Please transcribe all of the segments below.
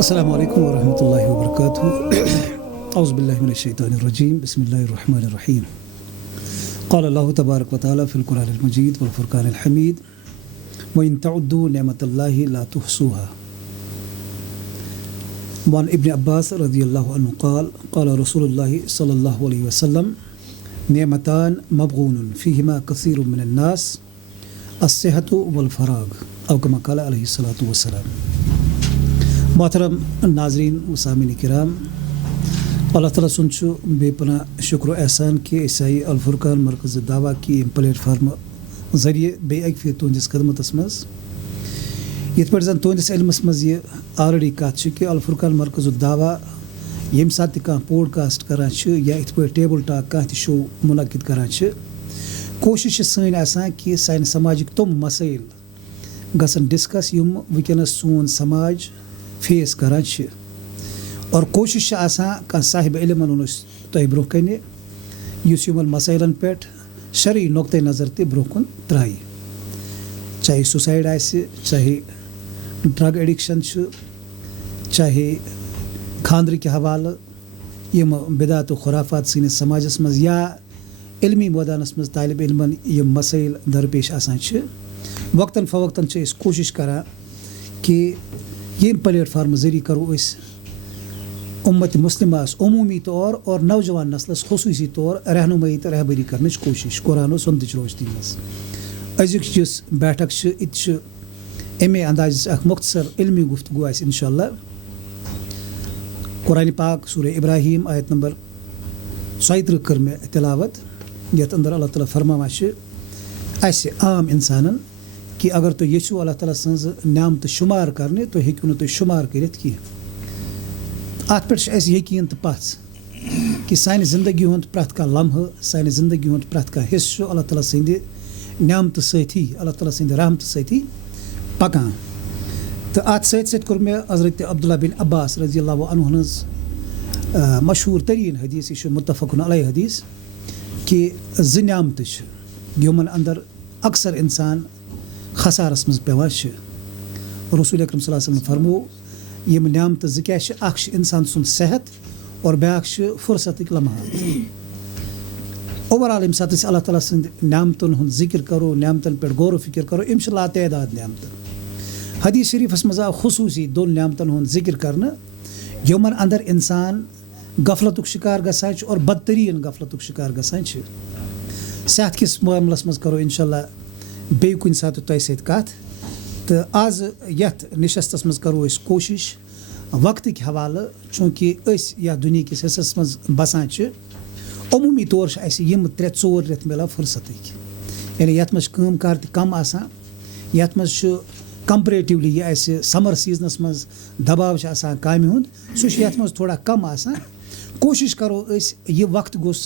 Assalamu alaikum wa rahmatullahi wa barakatuh. A'udhu billahi minash shaitanir rajim. Bismillahir rahmanir rahim. Qala Allahu tabarak wa ta'ala fil Qur'anil Majid wal Furqanil Hamid. Wa in ta'uddu ni'matallahi la tuhsuha. وعن ابن عباس رضي الله عنه قال قال رسول الله صلى الله عليه وسلم نعمتان مبغون فيهما كثير من الناس الصحة والفراغ أو كما قال عليه الصلاة والسلام. मोहतरम नाजरीन व सामीन किराम, अल्लाह ताला सुनचु बेपना शुक्र एहसान कि ईसाई अल-फुरकान मरकज़-उद-दावा की प्लेटफार्म जरिए बे एक फिर तुंदिस खदमतस मज यथ पे जन तुंदिस इल्मस मज ये ऑलरेडी कत कि अल-फुरकान मरकज़-उद-दावा यम साथ कह पॉडकास्ट करान या इत पे टेबल टॉक कह शो मुनक़िद करान कोशिश सैन आसान कि सान समाजिक तुम मसाइल गसन डिस्कस यम वनस सोन समाज फेस करान और कोशिश आसान कह साहिब इल्मन उन तुह ब्रोह कन यमन मसाइलन पे शरई नुक्ते नज़र ते ब्रोह कुन त्राई, चाहे सुसाइड आए, चाहे ड्रग एडिक्शन, चाहे खानदर के हवाले यम बिदात खुराफात सनिस समाजस मज या इल्मी मैदानस मज तालिब इल्मन यम मसाइल दरपेश आसान वक्तन फ़वक्तन कोशिश करा कि यम प्लेटफार्म जरिए करो उम्मत मुस्लिमास उमूमी तौर और नौजवान नस्लस खुसूसी तौर रहनुमाई तो रहबरी करने कोशिश कुरान सुन्नत रोशनी मज अजुक जिस बैठक इत अमे अंदाज अख मुख्तसर इल्मी गुफ्तगू आस इंशाअल्लाह। कुरान पाक सूरह इब्राहिम आयत नंबर 37 कर मे तिलावत यत अंदर अल्लाह ताला फरमावा अस आम इंसानन कि अगर तो यीशु अल्लाह ताला सन्ज नामत शुमार करने तो हेकु तो शुमार करित की अत पे यकीन तो पथ कि सानि जिंदगी हुंद प्रथ का लम्ह, सानि जिंदगी हुंद प्रथ का हिस्सु अल्लाह ताला सन्द नामत सती, अल्लाह ताला सन्द रहमत सती पकान। तो अत सत कोर मे हज़रत अब्दुल्लाह बिन अब्बास रज़ी अल्लाहु अन्हु हंस मशहूर तरीन हदीस यह मुत्तफ़क़ुन अलैहि हदीस कि ज़ नामत यमन अंदर अक्सर इंसान खसारस मज पेवान रसूल अकरम सल्लल्लाहु अलैहि वसल्लम फरमो यम नामत ज़ क्या अख इंसान सुन सेहत और ब्याक फुर्सत लम्हात। ओवरऑल यम सात अल्लाह ताला सन्द नामतन हुंद जिक्र करो, नामतन पे गौर फिक्र करो, यम लातदाद नामत। हदीस शरीफस मज आव खुसूसी दोन नामतन हुंद जिक्र करना यमन अंदर इंसान गफलतुक शिकार गसान और बदतरीन गफलतुक शिकार गसान। सेहत किस मामलस मज करो इंशाअल्लाह बे कुन सात तय सत कत। तो आज यथ निशस्तस मज करो कोशिश वक्त के हवाले चूँकि या दुनिया किस हिस्सस मज बसान अमूमी तौर यम 3-4 रेत मिलान फुर्सत, यानी यथ मज काम कार कम आसान, यथ मज कंपरेटिवली यह समर सीजनस मज दबाव कामि हुंद सह यथ मज थोड़ा कम आसान। कोशिश करो यह वक्त गोस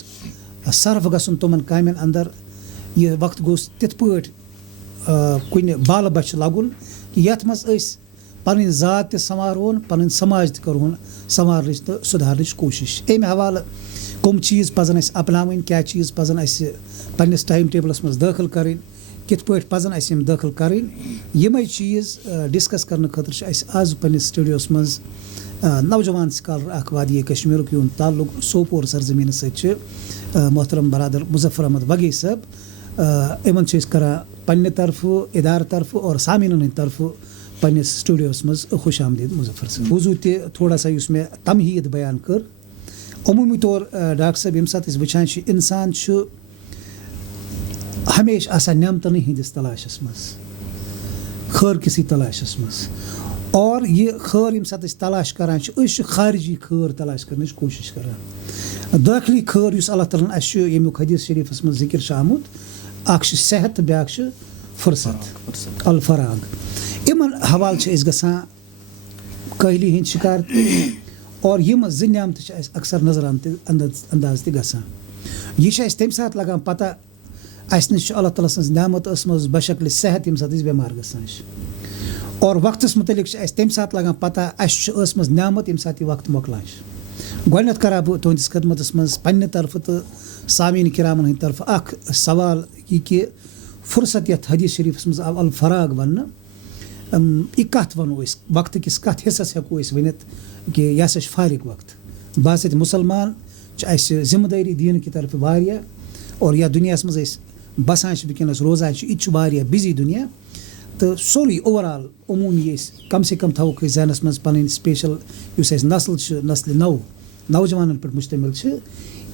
सर्फ गसन तुमन कामन अंदर, यह वक्त गोस तिथ पट कुन बाल बच लगुन कि यथ मज पन ज़ात संवारोन, पन समाज तरोन संवार तो सुधार कोशिश। अमे हवाले कम चीज़ पजन अपनावन, क्या चीज़ पजन पन्निस टाइम टेबलस मज दाखिल करें, कित पे पजन यम दाखिल करें, यमे चीज़ डिस्कस करने खतर आज पन्निस स्टूडियोस मज नौजवान स्कॉलर अख वादिये कश्मीर यून ताल्लुक सोपोर सरजमीन सत मोहतरम बरादर मुजफ्फर अहमद वगी साहब इमन करा पन्ने तरफ इदार तरफ और सामीन तरफ पन्निस स्टूडियोस मज खुश आमदीद मुजफ्फर साहब। वजू ते थोड़ा सा मे तमहीद बयान कर अमूमी तौर डॉक्टर साहब यम सात वचान इंसान हमेशा आसान नेमतन हंदिस तलाशस मज, खैर किसी तलाशस मज, और ये खैर यम सात तलाश करान खारजी खैर तलाश करने कोशिश करान। दाखिली खैर युस अल्लाह ताला यमुक हदीस शरीफस मज जिक्र आमुत अख सेहत ब्याक फुर्सत अल-फराग। यमन हवाल गसान कहली हंद शिकार और यम ज नामत अक्सर नजर अंदाज तसान। यह तम सात लगान पता अस नश अल्लाह ताला सन्ज नामत बशक्ल सेहत यम सात बेमार गसान और वक्तस मुतलिक तम सात लगान पता अस नामत यम सात वक्त मोकलान। गोडनथ करा बह तुंदिस खदमतस मज पन्ने तरफ तो सामीन किरामन हंद तरफ अख सवाल यह कि फुर्सत यथ हदीस शरीफस मज आव अल-फराग वन یہِ کَتھ وَنو أسۍ وقتٕکِس کَتھ حِصَس ہٮ۪کو أسۍ ؤنِتھ کہِ یہِ ہسا چھِ فارغ وقت باسِط مُسلمان چھِ اَسہِ ذِمہٕ دٲری دیٖنہٕ کہِ طرفہٕ واریاہ اور یَتھ دُنیاہَس منٛز أسۍ بَسان چھِ وٕنکٮ۪نَس روزان چھِ یہِ تہِ چھُ واریاہ بِزی دُنیا تہٕ سورُے اوٚوَرآل عموٗمی أسۍ کَم سے کَم تھاووکھ أسۍ ذہنَس منٛز پَنٕنۍ سٕپیشَل یُس اَسہِ نسل چھِ نسلہِ نوجوانَن پٮ۪ٹھ مُشتمِل چھِ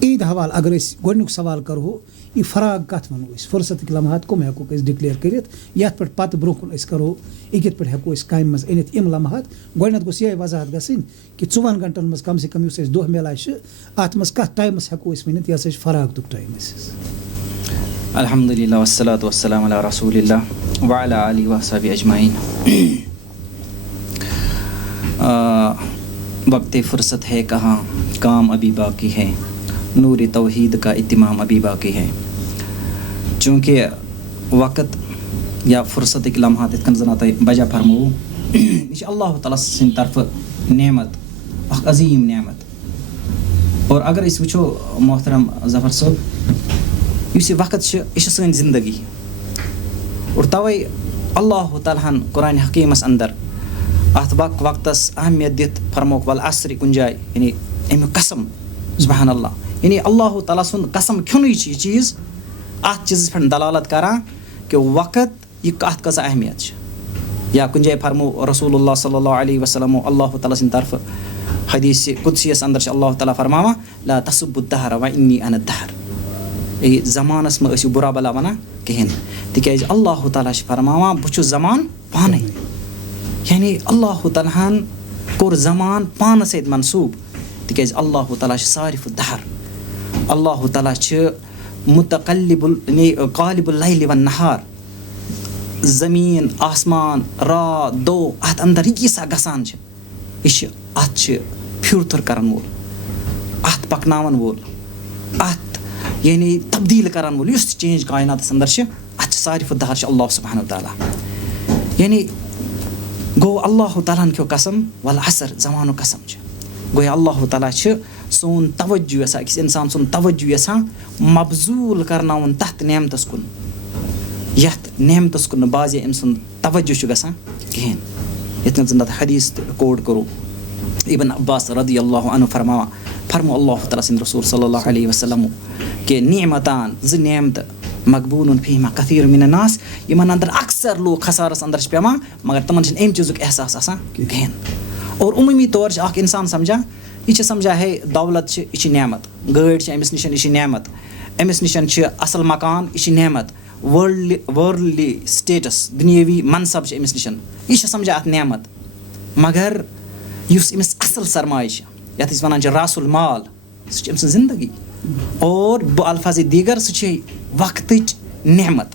عیٖد حوالہٕ اگر أسۍ گۄڈنیُک سوال کَرہو یہِ فراغ کَتھ وَنو أسۍ فُرصتٕکۍ لمحات کٕم ہٮ۪کوکھ أسۍ ڈِکلیَر کٔرِتھ یَتھ پٮ۪ٹھ پَتہٕ برونٛہہ کُن أسۍ کَرو یہِ کِتھ پٲٹھۍ ہٮ۪کو أسۍ کامہِ منٛز أنِتھ یِم لمحات گۄڈنٮ۪تھ گوٚژھ یِہوٚے وضاحت گژھٕنۍ کہِ 24 گنٹَن منٛز کَم سے کَم یُس اَسہِ دۄہ میلان چھِ اَتھ منٛز کَتھ ٹایمَس ہٮ۪کو أسۍ ؤنِتھ یہِ ہسا چھِ فراغتُک ٹایم اَسہِ الحمدللہ والصلاۃ والسلام علی رسول اللہ وعلی آلہ وصحبہ اجمعین وقت فرصت ہے کہاں کام ابھی باقی ہے نور توحید کا اتمام ابھی باقی ہے چونکہ وقت یا فرصتٕکۍ لمحات یِتھ کٔنۍ زَن تۄہہِ بجا فرمووُ یہِ چھِ اللہ تعالیٰ سٕنٛدِ طرفہٕ نعمت اکھ عظیٖم نعمت اور اگر أسۍ وٕچھو محترم ظفر صٲب یُس یہِ وقت چھِ یہِ چھِ سٲنۍ زندگی اور تَوَے اللہ تعالیٰ ہَن قرآنِ حکیٖمَس اندر اَتھ وقتَس اہمیت دِتھ فرموکھ وَالعصرِ کُنہِ جایہِ یعنی اَمیُک قسم سبحان اللہ یعنی اللہ تعالیٰ سُنٛد قسم کھیوٚنُے چھِ یہِ چیٖز اَتھ چیٖزَس پٮ۪ٹھ دلالت کران کہِ وقت یہِ اَتھ کۭژاہ اہمیت چھِ یا کُنہِ جایہِ فرمو رسول اللہ صلی اللہ علیہ وسلم اللہ تعالیٰ سٕنٛدِ طرفہٕ حدیثِ قُدسیَس اندر چھِ اللہ تعالیٰ فرماوان لا تسبُّ الدہر وإنی أنا الدہر زمانَس منٛز ٲسِو بُرا بلا وَنان کِہیٖنۍ تِکیٛازِ اللہ تعالیٰ چھِ فرماوان بہٕ چھُس زمان پانَے یعنی اللہ تعالیٰ ہَن کوٚر زمان پانَس سۭتۍ منسوٗب تِکیٛازِ اللہ تعالیٰ چھِ صارف الدہر اللہ تعالیٰ چھِ قالب اللیل والنہار زمیٖن آسمان رات دۄہ اَتھ اندر یہِ ییٖژاہ گژھان چھِ یہِ چھِ اَتھ چھِ پھیُر تھٕر کَرَن وول اَتھ پَکناوَن وول اَتھ یعنی تبدیٖل کَرَن وول یُس تہِ چینٛج کایناتَس اندر چھِ اَتھ چھِ صارف الدہر چھِ اللہ سبحانہ وتعالیٰ یعنی گوٚو اللہ تعالیٰ ہَن کھیوٚو قسم والعصر زمانُک قسم چھِ گوٚو اللہ تعالیٰ چھِ سون توجہ یژھان أکِس اِنسان سُنٛد توجہ یژھان مبزوٗل کَرناوُن تَتھ نعمتَس کُن یَتھ نعمتَس کُن نہٕ بازے أمۍ سُنٛد توجہ چھُ گژھان کِہیٖنۍ یِتھ کٔنۍ زَن تَتھ حدیث تہِ کوٹ کوٚرُو ابن عباس رضی اللہ عنہ فرمو اللہ تعالیٰ سٕنٛدِ رسول صلی اللہ علیہ وسلم کہِ نعمتان زٕ نعمتہٕ مقبوٗلُن فیٖما کثیٖر من الناس یِمن اندر اکثر لوٗکھ خسارَس اندر چھِ پیٚوان مگر تِمن چھِنہٕ اَمہِ چیٖزُک احساس آسان کِہیٖنۍ اور عموٗمی طور چھِ اکھ اِنسان سمجھان یہِ چھِ سمجھان ہے دولت چھِ یہِ چھِ نعمت گٲڑۍ چھِ أمِس نِش یہِ چھِ نعمت أمِس نِش چھِ اَصٕل مکان یہِ چھِ نعمت وٲرلڈلی سٹیٹس دُنیٲوی منصب چھِ أمِس نِش یہِ چھِ سمجھان اَتھ نعمت مگر یُس أمِس اَصٕل سرمایہِ چھِ یَتھ أسۍ وَنان چھِ راس المال سُہ چھِ أمۍ سٕنٛز زندگی اور بہٕ الفاظِ دیٖگر سُہ چھِ وقتٕچ نعمت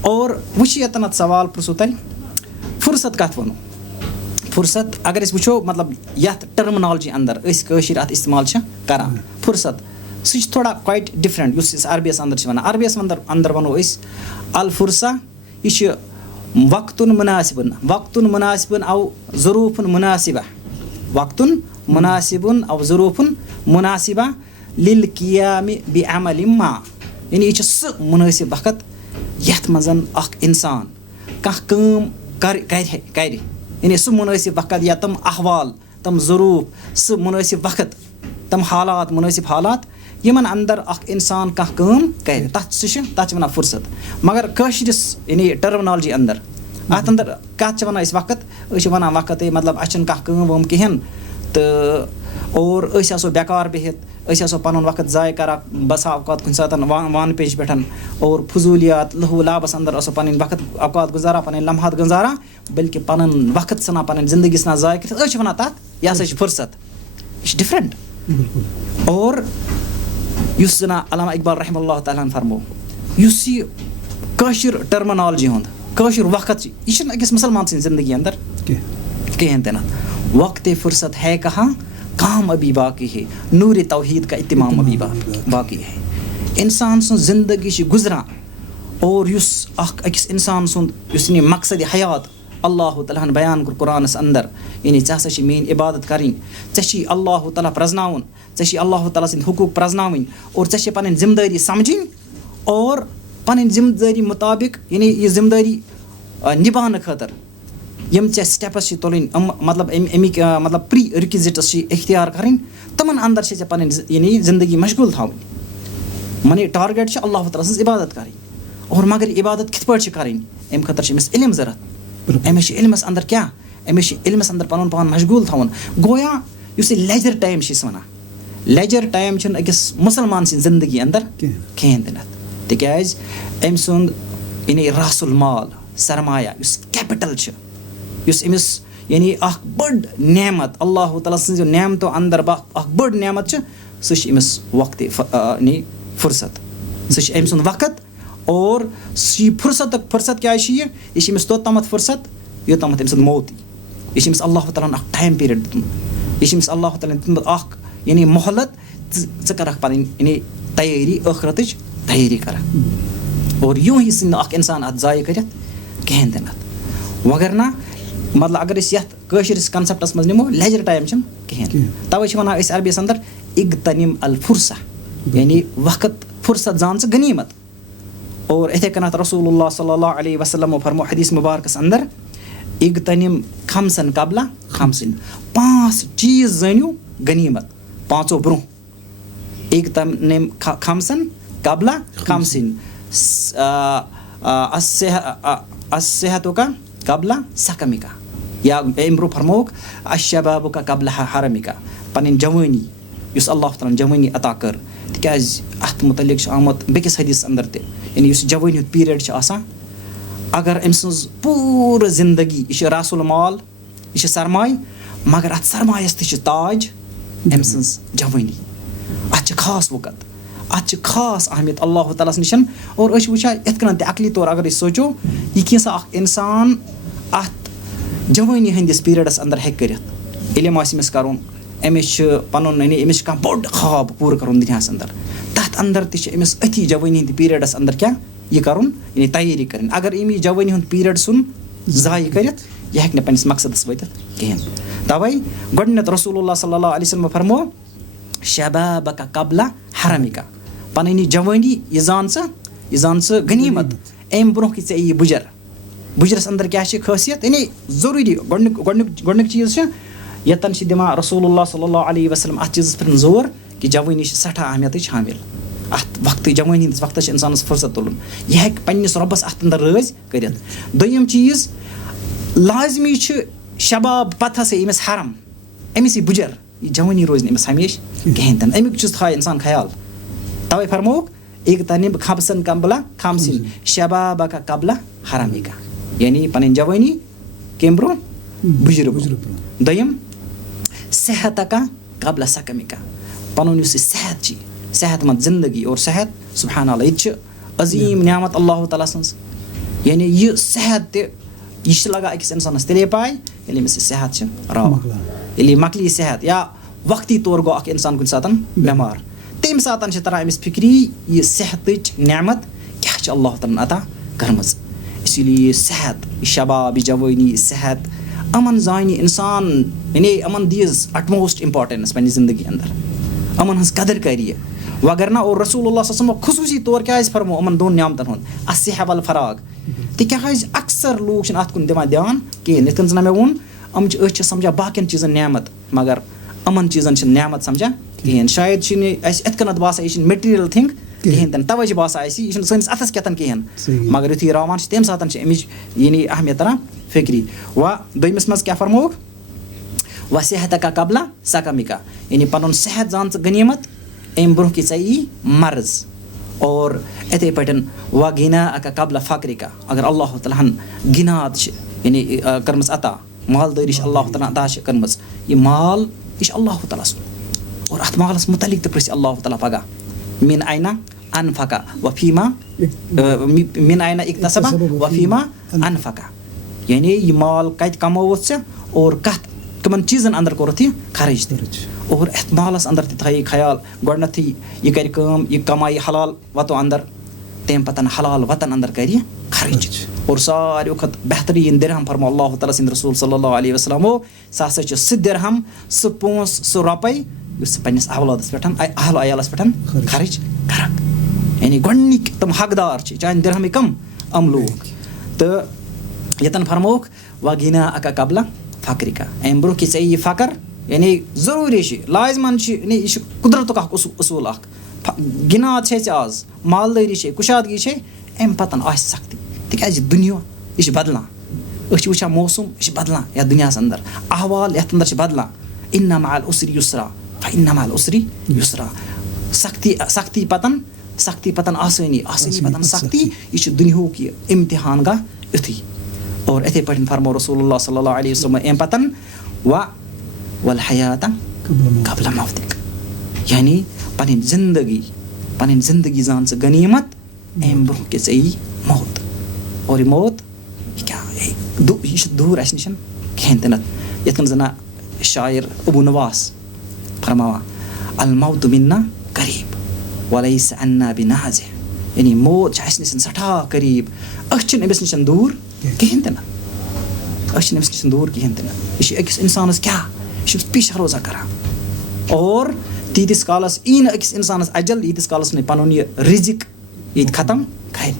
اور وۄنۍ چھِ ییٚتٮ۪ن اَتھ سوال پرٛژھوٗ تۄہہِ فُرصت کَتھ وَنو فُرصت اگر أسۍ وٕچھو مطلب یَتھ ٹٔرمنالجی اندر أسۍ کٲشِرۍ اَتھ اِستعمال چھِ کَران فُرصت سُہ چھِ تھوڑا کویِٹ ڈِفرَنٛٹ یُس أسۍ عربیَس اندر چھِ وَنان عربیَس اندر وَنو أسۍ الفُرصہ یہِ چھِ وقتُن مُناسِبُن او ظروٗفُن مُناسِبہ لِلقیامِ بعملِ ما یعنی یہِ چھِ سُہ مُنٲسِب وقت یَتھ منٛز اکھ اِنسان کانٛہہ کٲم کرِ یعنی سُہ مُنٲسِب وقت یا تِم احوال تِم ضروٗف سُہ مُنٲسِب وقت تِم حالات مُنٲسِب حالات یِمن اندر اکھ اِنسان کانٛہہ کٲم کرِ تَتھ چھِ وَنان فُرصت مگر کٲشرِس یعنی ٹٔرمنالجی اندر اَتھ اندر کَتھ چھِ وَنان أسۍ وقت أسۍ چھِ وَنان وقت مطلب اَسہِ چھِنہٕ کانٛہہ کٲم وٲم کِہیٖنۍ تہٕ اور أسۍ آسو بیکار بِہِتھ أسۍ آسو پَنُن وقت ضایع کَران بسا اوقات کُنہِ ساتہٕ وانہٕ پیٚجہِ پٮ۪ٹھ اور فضوٗلیات لہوٗ لابَس اندر آسو پَنٕنۍ وقت اوقات گُزاران پَنٕنۍ لمحات گُزاران بٔلکہِ پَنُن وقت ژھٕنان پَنٕنۍ زندگی ژھٕنان ضایع کٔرِتھ أسۍ چھِ وَنان تَتھ یہِ ہسا چھِ فُرصت یہِ چھِ ڈِفرَنٛٹ اور یُس زَن علامہ اقبال رحمہ اللہ تعالیٰ ہَن فرمو یُس یہِ کٲشُر ٹٔرمنالجی ہُنٛد کٲشُر وقت چھِ یہِ چھِنہٕ أکِس مُسلمان سٕنٛدِ زندگی اندر کِہیٖنۍ تہِ نہٕ وقتِ فُرصت ہے کہاں کام ابھی باقی ہے نوٗرِ توحیٖد کا اتمام ابھی باقی ہے اِنسان سٕنٛز زندگی چھِ گُزران اور یُس اکھ أکِس اِنسان سُنٛد یُس یہِ مقصدِ حیات اللہ تعالیٰ ہَن بیان کوٚر قرآنَس اندر یعنی ژےٚ ہسا چھِ میٲنۍ عبادت کَرٕنۍ ژےٚ چھی اللہ تعالیٰ پرٛزناوُن ژےٚ چھی اللہ تعالیٰ سٕنٛدۍ حقوٗق پرٛزناوٕنۍ اور ژےٚ چھے پَنٕنۍ ذِمہٕ دٲری سَمجھِنۍ اور پَنٕنۍ ذِمہٕ دٲری مُطابق یعنی یہِ ذِمہٕ دٲری نِباونہٕ خٲطرٕ یِم ژےٚ سٹیپٕس چھِ تُلٕنۍ مطلب اَمِکۍ مطلب پرٛی رِکوِزِٹٕس چھِ اختیار کَرٕنۍ تِمَن اَندَر چھِ ژےٚ پَنٕنۍ یعنی زندگی مشغوٗل تھاوٕنۍ منے ٹارگیٹ چھِ اللہ تعالیٰ سٕنٛز عبادت کَرٕنۍ اور مگر عبادت کِتھ پٲٹھۍ چھِ کَرٕنۍ اَمہِ خٲطرٕ چھِ أمِس علم ضوٚرَتھ أمِس چھِ علمَس اَندَر کیٛاہ أمِس چھِ علمَس اَندَر پَنُن پان مشغوٗل تھاوُن گویا یُس یہِ لیجَر ٹایم چھِ أسۍ وَنان لیجَر ٹایم چھُنہٕ أکِس مُسلمان سٕنٛدِ زندگی اَندَر کِہیٖنۍ تہِ نہٕ تِکیٛازِ أمۍ سُنٛد یعنی راسُ المال سرمایہ یُس کیپِٹَل چھِ یُس أمِس یعنی اَکھ بٔڑ نعمت اللہ تعالیٰ سٕنٛزو نعمتو اَندَر اَکھ بٔڑ نعمت چھِ سُہ چھِ أمِس وقتِ یعنی فُرصت سُہ چھِ أمۍ سُنٛد وقت اور یہِ فُرصت کیٛازِ چھِ یہِ چھِ أمِس توٚتامَتھ فُرصت یوٚتامَتھ أمۍ سُنٛد موت یہِ چھِ أمِس اللہ تعالیٰ ہَن اَکھ ٹایم پیٖریڈ دیُتمُت یہِ چھِ أمِس اللہ تعالیٰ ہَن دیُتمُت اَکھ یعنی مۄہلت ژٕ کَرَکھ پَنٕنۍ یعنی تیٲری ٲخرَتٕچ تیٲری کَرَکھ اور یوٗں ہی ژھٕنہِ نہٕ اَکھ اِنسان اَتھ ضایع کٔرِتھ کِہیٖنۍ تہِ نہٕ وغیرنہ مطلب اگر أسۍ یَتھ کٲشرِس کَنسٮ۪پٹَس منٛز نِمو لیجَر ٹایم چھِنہٕ کِہیٖنۍ تَوَے چھِ وَنان أسۍ عربیَس اَندَر اِغتَنِم الفُرصہ یعنی وقت فُرصت زان ژٕ غنیٖمت اور یِتھَے کٔنٮ۪تھ رسول اللہ صلی اللہ علیہ وسلمو فرمو حدیث مُبارکَس اَندَر اِغتَنِم خمسن قبلہ خمسِن 5 چیٖز زٲنِو غنیٖمت 5 برونٛہہ اِغتَنِم خمسن قبلہ خمسِن الصحتُکا قبلہ سقمِکا یا اَمہِ برونٛہہ فرمووُکھ الشبابُکا قبلہ حرمِکا پَنٕنۍ جوٲنی یُس اللہ تعالیٰ ہَن جوٲنی عطا کٔر تِکیٛازِ اَتھ متعلق چھُ آمُت بیٚکِس حدیثَس اَندَر تہِ یعنی یُس جوٲنی ہُنٛد پیٖریڈ چھُ آسان اگر أمۍ سٕنٛز پوٗرٕ زندگی یہِ چھِ راسُ المال یہِ چھِ سرماے مگر اَتھ سرمایَس تہِ چھِ تاج أمۍ سٕنٛز جوٲنی اَتھ چھِ خاص وقت اَتھ چھِ خاص اہمیت اللہ تعالیٰ ہَس نِش اور أسۍ چھِ وٕچھان یِتھ کٔنۍ تہِ عقلی طور اگر أسۍ سونٛچو یہِ کینٛژھا اَکھ اِنسان اَتھ جوٲنی ہٕنٛدِس پیٖریڈَس اَندَر ہیٚکہِ کٔرِتھ علم آسہِ أمِس کَرُن أمِس چھِ پَنُن یعنی أمِس چھِ کانٛہہ بوٚڑ خواب پوٗرٕ کَرُن دُنیاہَس اَندَر تَتھ اَندَر تہِ چھِ أمِس أتھی جوٲنی ہِنٛدِ پیٖریڈَس اَندَر کیٛاہ یہِ کَرُن یعنی تیٲری کَرٕنۍ اگر أمۍ یہِ جوٲنی ہُنٛد پیٖریڈ ژھُن ضایع کٔرِتھ یہِ ہیٚکہِ نہٕ پنٛنِس مقصدَس وٲتِتھ کِہیٖنۍ تَوَے گۄڈٕنٮ۪تھ رسول اللہ صلی اللہ علیہ وسلمو فرمو شبابَکا قبلہ حرمِکا پَنٕنۍ یہِ جوٲنی یہِ زان ژٕ غنیٖمت اَمہِ برونٛہہ کہِ ژےٚ یی بُجرَس اَندَر کیٛاہ چھِ خٲصیت یعنی ضروٗری گۄڈنیُک چیٖز چھِ ییٚتٮ۪ن چھِ دِوان رسول اللہ صلی اللہ علیہ وسلم اَتھ چیٖزَس پٮ۪ٹھ زور کہِ جوٲنی چھِ سٮ۪ٹھاہ اہمیتٕچ حٲمِل اَتھ وقتٕچ جوٲنی ہِنٛدِس وقتَس چھِ اِنسانَس فُرصت تُلُن یہِ ہیٚکہِ پنٛنِس رۄبَس اَتھ اَندَر رٲضۍ کٔرِتھ دوٚیِم چیٖز لازمی چھُ شباب پَتہٕ ہَسا أمِس حرم أمِس یی بُجر یہِ جوٲنی روزِ نہٕ أمِس ہمیشہِ کِہیٖنۍ تہِ نہٕ اَمیُک چھُ تھاوِ اِنسان خیال تَوَے فرمووُکھ اِغتَنِم خمسن قبلہ خمسِن شبابَکا قبلہ حرمِکا یعنی پَنٕنۍ جوٲنی کَمہِ برونٛہہ بُجرٕ برونٛہہ دوٚیِم صحتَکا قبلہ سقمِکا پَنُن یُس یہِ صحت چھِ صحت منٛد زندگی اور صحت سبحان اللہ یہِ تہِ چھِ عظیٖم نعمت اللہ تعالیٰ سٕنٛز یعنی یہِ صحت تہِ یہِ چھِ لگان أکِس اِنسانَس تیٚلے پاے ییٚلہِ أمِس یہِ صحت چھِ راوان ییٚلہِ یہِ مۄکلہِ یہِ صحت یا وقتی طور گوٚو اَکھ اِنسان کُنہِ ساتہٕ بٮ۪مار تَمہِ ساتہٕ چھِ تران أمِس فِکری یہِ صحتٕچ نعمت کیٛاہ چھِ اللہ تعالیٰ ہَن عطا کٔرمٕژ اسی لیے یہِ صحت یہِ شباب یہِ جوٲنی یہِ صحت یِمَن زانہِ اِنسان یعنی یِمَن دیٖز اَٹموسٹ اِمپاٹَنٕس پنٛنہِ زندگی اَندَر یِمَن ہٕنٛز قدٕر کَرِ یہِ وغیرنہ اور رسول اللہ صلی اللہ علیہ وسلم خصوٗصی طور کیٛازِ فرمو یِمَن 2 نعمتَن ہُنٛد الصحہ والفراغ تِکیٛازِ اکثر لوٗکھ چھِنہٕ اَتھ کُن دِوان دھیان کِہیٖنۍ یِتھ کٔنۍ زَن مےٚ ووٚن أسۍ چھِ سَمجان باقٕیَن چیٖزَن نعمت مگر یِمَن چیٖزَن چھِنہٕ نعمت سَمجان کِہیٖنۍ شاید چھِنہٕ اَسہِ یِتھ کٔنٮ۪تھ باسان یہِ چھِنہٕ میٹیٖریَل تھِنٛگ کِہیٖنۍ تہِ نہٕ تَوَے چھِ باسان اَسہِ یہِ چھِنہٕ سٲنِس اَتھَس کٮ۪تھ کِہیٖنۍ مگر یُتھُے یہِ راوان چھِ تَمہِ ساتہٕ چھِ اَمِچ یعنی اہمیت تران فِکری دوٚیمِس منٛز کیٛاہ فرمووُکھ صحتَکا قبلہ سقمِکا یعنی پَنُن صحت زان ژٕ غنیٖمت اَمہِ برونٛہہ کہِ ژےٚ یی مرض اور یِتھَے پٲٹھۍ غِناءَکا قبلہ فقرِکا اگر اللہ تعالیٰ ہَن غِنات چھِ یعنی کٔرمٕژ عطا مالدٲری چھِ اللہ تعالیٰ عطا چھِ کٔرمٕژ یہِ مال یہِ چھِ اللہ تعالیٰ سُنٛد اور اَتھ مالَس متعلق تہِ پرٛژھِ اللہ تعالیٰ پگاہ مِن اینا انفقا وفیما مِن اینا اکتسبا وفیما انفقا یعنی یہِ مال کَتہِ کمووُتھ ژےٚ اور کَمَن چیٖزَن اَندَر کوٚرُتھ یہِ خرٕچ تہِ اور اَتھ مالَس اَندَر تہِ تھایہِ خیال گۄڈنٮ۪تھٕے یہِ کَرِ کٲم یہِ کمایہِ حلال وَتو اَندَر تمہِ پَتہٕ حلال وَتَن اَندَر کَرِ یہِ خرٕچ اور ساروِیو کھۄتہٕ بہتریٖن دِرہم فرمو اللہ تعالیٰ سٕنٛدِ رسوٗل صلی اللہ علیہ وسلمو سُہ ہسا چھُ سُہ دِرہم سُہ پونٛسہٕ سُہ رۄپَے یُس ژٕ پنٛنِس اولادَس پٮ۪ٹھ اہل عیالَس پٮ۪ٹھ خرٕچ کَرکھ یعنی گۄڈنِکۍ تِم حقدار چھِ چانہِ دِرہمٕکۍ کَم یِم لوٗکھ تہٕ ییٚتٮ۪ن فرمووُکھ وَغِنا اَکا قبلہ فقرِکا اَمہِ برونٛہہ کہِ ژےٚ یی فقر یعنی ضروٗری چھِ لازمَن چھِ یعنی یہِ چھُ قُدرتُک اَکھ اصوٗل اَکھ گِناد چھے ژےٚ آز مالدٲری چھے کُشادگی چھے اَمہِ پَتَن آسہِ سختی تِکیٛازِ دُنیا یہِ چھِ بَدلان أسۍ چھِ وٕچھان موسم یہِ چھِ بَدلان یَتھ دُنیاہَس اَندَر احوال یَتھ اَندَر چھِ بَدلان اِنَّ مَعَ الْعُسْرِ یُسرا فَإِنَّ مَعَ الْعُسْرِ یُسرا سختی پَتَن آسٲنی پَتَن سختی یہِ چھُ دُنیہُک یہِ اِمتِحان گاہ یُتھُے اور یِتھَے پٲٹھۍ فرمو رسول اللہ صلی اللہ علیہ وسلم اَمہِ پَتَن وَالْحَیاتا قبلَ موتِک یعنی پَنٕنۍ زندگی زان ژٕ غنیٖمت اَمہِ برونٛہہ کہِ ژےٚ یی موت اور یہِ موت یہِ کیٛاہ یہِ چھُ دوٗر اَسہِ نِش کِہیٖنۍ تہِ نہٕ یِتھ کٔنۍ زَن شاعر ابوٗ نواس فرماوان الموتُ مِنا قریٖب وَلَیسَ عَنَّا بِنَازِح یعنی موت چھِ اَسہِ نِش سٮ۪ٹھاہ قریٖب أسۍ چھِنہٕ أمِس نِش دوٗر کِہیٖنۍ تہِ نہٕ یہِ چھِ أکِس اِنسانَس کیٛاہ یہِ چھُ پیشہ روزا کَران اور تیٖتِس کالَس یی نہٕ أکِس اِنسانَس اَجل ییٖتِس کالَس نہٕ پَنُن یہِ رِزِق ییٚتہِ ختم کَرِ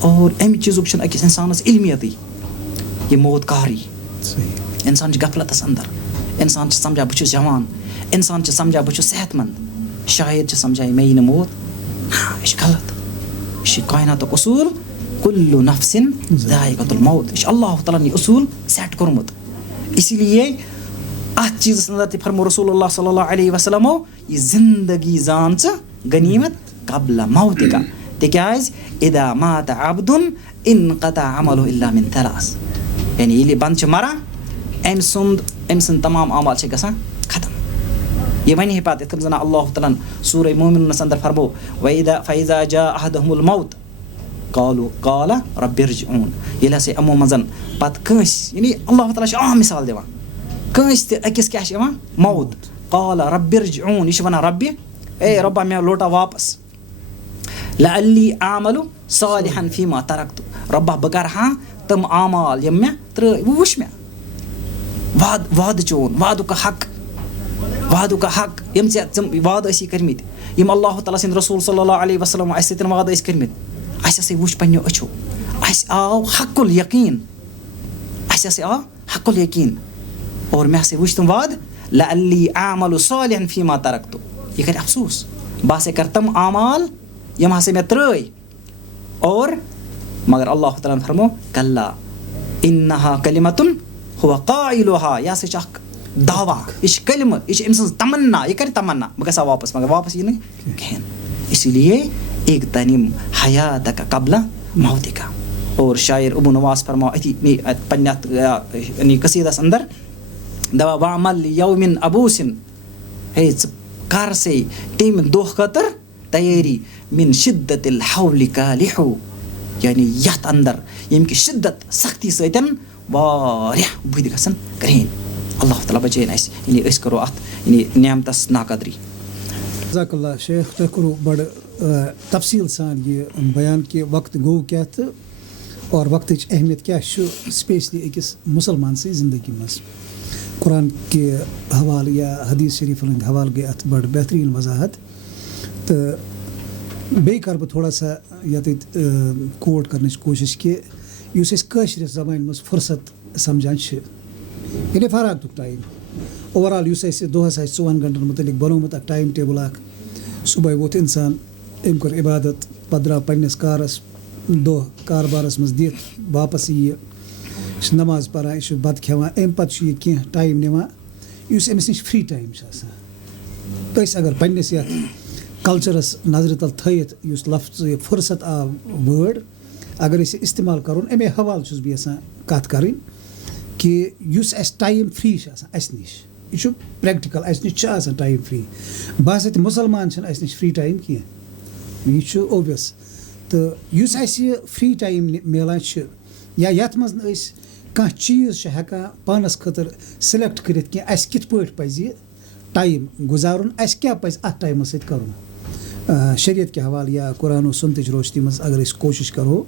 اور اَمہِ چیٖزُک چھُنہٕ أکِس اِنسانَس علمِیتٕے یہِ موت کر یی اِنسان چھُ غفلتَس اَندَر اِنسان چھُ سَمجھان بہٕ چھُس جوان اِنسان چھُ سَمجھان بہٕ چھُس صحت منٛد شاید چھِ سَمجھان مےٚ یی نہٕ موت یہِ چھِ غلط یہِ چھِ کایناتُک اصوٗل کُلُّ نفسِن ذائقۃ الموت یہِ چھُ اللہ تعالیٰ ہَن یہِ اصوٗل سٮ۪ٹ کوٚرمُت اسی لیے اَتھ چیٖزَس اَندَر تہِ فرمو رسول اللہ صلی اللہ علیہ وسلمو یہِ زندگی زان ژٕ غنیٖمت قبلہ موتِکا تِکیٛازِ اِذا مات عبدُن انقطع عملُہ الا من ثلاث یعنی ییٚلہِ یہِ بنٛدٕ چھِ مران أمۍ سٕنٛدۍ تمام اعمال چھِ گژھان ختم یہِ وَنہِ ہے پَتہٕ یِتھ کٔنۍ زَن اللہ تعالیٰ ہَن سورہ مومنوٗنَس اَندَر فرمو فَإِذَا جاء أَحَدُهُمُ الْمَوْتُ قال رَبِّ ارْجِعُونِ ییٚلہِ ہسا یِمو منٛز پَتہٕ کٲنٛسہِ یعنی اللہ تعالیٰ چھُ عام مِثال دِوان کٲنٛسہِ تہِ أکِس کیٛاہ چھِ یِوان موت قال رَبِّ ارْجِعُونِ یہِ چھُ وَنان رۄبہِ اے رۄبا مےٚ لوٹا واپَس لَعَلِّی أعمَلُ صالِحًا فیٖما تَرَکتُ رۄبا بہٕ کَرٕ ہا تِم اعمال یِم مےٚ ترٛٲے وۄنۍ وٕچھ مےٚ وعدٕ چون وعدُک حق یِم ژےٚ وعدٕ ٲسی کٔرمٕتۍ یِم اللہ تعالیٰ سٕنٛدۍ رسوٗل صلی اللہ علیہ وسلم اَسہِ سۭتۍ وعدٕ ٲسۍ کٔرمٕتۍ اَسہِ ہسا وٕچھ پنٛنیو أچھو اَسہِ آو حقُل یقیٖن اور مےٚ ہسا وٕچھ تِم وعدٕ لَعَلِّی أعمَلُ صالِحًا فیٖما تَرَکتُ یہِ کَرِ افسوٗس بہٕ ہسا کَرٕ تِم اعمال یِم ہسا مےٚ ترٛٲے اور مگر اللہ تعالیٰ ہَن فرمو کَلّا اِنَّہا کَلِمَتُن ہُوَ قائلُہا یہِ ہسا چھُ اکھ دعوا یہِ چھِ کلمہٕ یہِ چھِ أمۍ سٕنٛز تَمنا یہِ کَرِ تَمنا بہٕ گژھٕ ہا واپَس مگر واپَس یی نہٕ کِہیٖنۍ اسی لیے اِغتَنِم حیاتَکَ قبلہ موتِکا اور شاعر ابوٗ نواس فرماو أتھی پنٛنہِ اَتھ یعنی قصیٖدَس اَندَر دَپان وَعمَل یومِن ابوٗسِن ہے ژٕ کر سے تَمہِ دۄہ خٲطرٕ تیٲری مِن شِدَّتِ الحَولِ کالِحوٗ یعنی یَتھ اَندَر ییٚمہِ کہِ شِدت سختی سۭتۍ واریاہ بٕتھِ گژھن کرٛہِنۍ اللہ تعالیٰ بچٲیِن اَسہِ یعنی أسۍ کَرو اَتھ یعنی نعمتَس ناقدری جزاک اللہ شیخ تۄہہِ کوٚروٕ بَڑٕ تفصیٖل سان یہِ بیان کہِ وقت گوٚو کیٛاہ تہٕ اور وقتٕچ اہمیت کیٛاہ چھُ سٕپیشلی أکِس مُسلمان سٕنٛزِ زندگی منٛز قرآن کہِ حوالہٕ یا حدیٖث شریٖفَن ہٕنٛدۍ حوالہٕ گٔے اَتھ بَڑٕ بہتریٖن وضاحت تہٕ بیٚیہِ کَرٕ بہٕ تھوڑا سا ییٚتٮ۪تھ کوٹ کَرنٕچ کوٗشِش کہِ یُس أسۍ کٲشرِس زبانہِ منٛز فُرست سَمجھان چھِ یعنی فراغتُک ٹایم اوٚوَرآل یُس اَسہِ دۄہَس آسہِ 4 گنٹَن مُتعلِق بنومُت اَکھ ٹایم ٹیبٕل اَکھ صُبحٲے ووٚتھ اِنسان أمۍ کوٚر عبادت پَتہٕ درٛاو پنٛنِس کارَس دۄہ کاربارَس منٛز دِتھ واپَس یی یہِ چھِ نماز پَران یہِ چھُ بَتہٕ کھٮ۪وان اَمہِ پَتہٕ چھُ یہِ کینٛہہ ٹایم نِوان یُس أمِس نِش فرٛی ٹایم چھُ آسان أسۍ اگر پنٛنِس یَتھ کَلچَرَس نظرِ تَل تھٲیِتھ یُس لفظ یہِ فُرست آو وٲڈ اگر أسۍ یہِ اِستعمال کَرُن اَمے حوالہٕ چھُس بہٕ یَژھان کَتھ کَرٕنۍ کہِ یُس اَسہِ ٹایم فرٛی چھُ آسان اَسہِ نِش یہِ چھُ پرٛٮ۪کٹِکَل اَسہِ نِش چھُ آسان ٹایم فرٛی باسان تہِ مُسلمان چھِنہٕ اَسہِ نِش فرٛی ٹایم کینٛہہ یہِ چھُ اوبویس تہٕ یُس اَسہِ یہِ فرٛی ٹایم میلان چھِ یا یَتھ منٛز نہٕ أسۍ کانٛہہ چیٖز چھِ ہٮ۪کان پانَس خٲطرٕ سِلٮ۪کٹ کٔرِتھ کینٛہہ اَسہِ کِتھ پٲٹھۍ پَزِ یہِ ٹایم گُزارُن اَسہِ کیٛاہ پَزِ اَتھ ٹایمَس سۭتۍ کَرُن شریعت کہِ حوالہٕ یا قرآن و سُنتٕچ روشنی منٛز اگر أسۍ کوٗشِش کَرو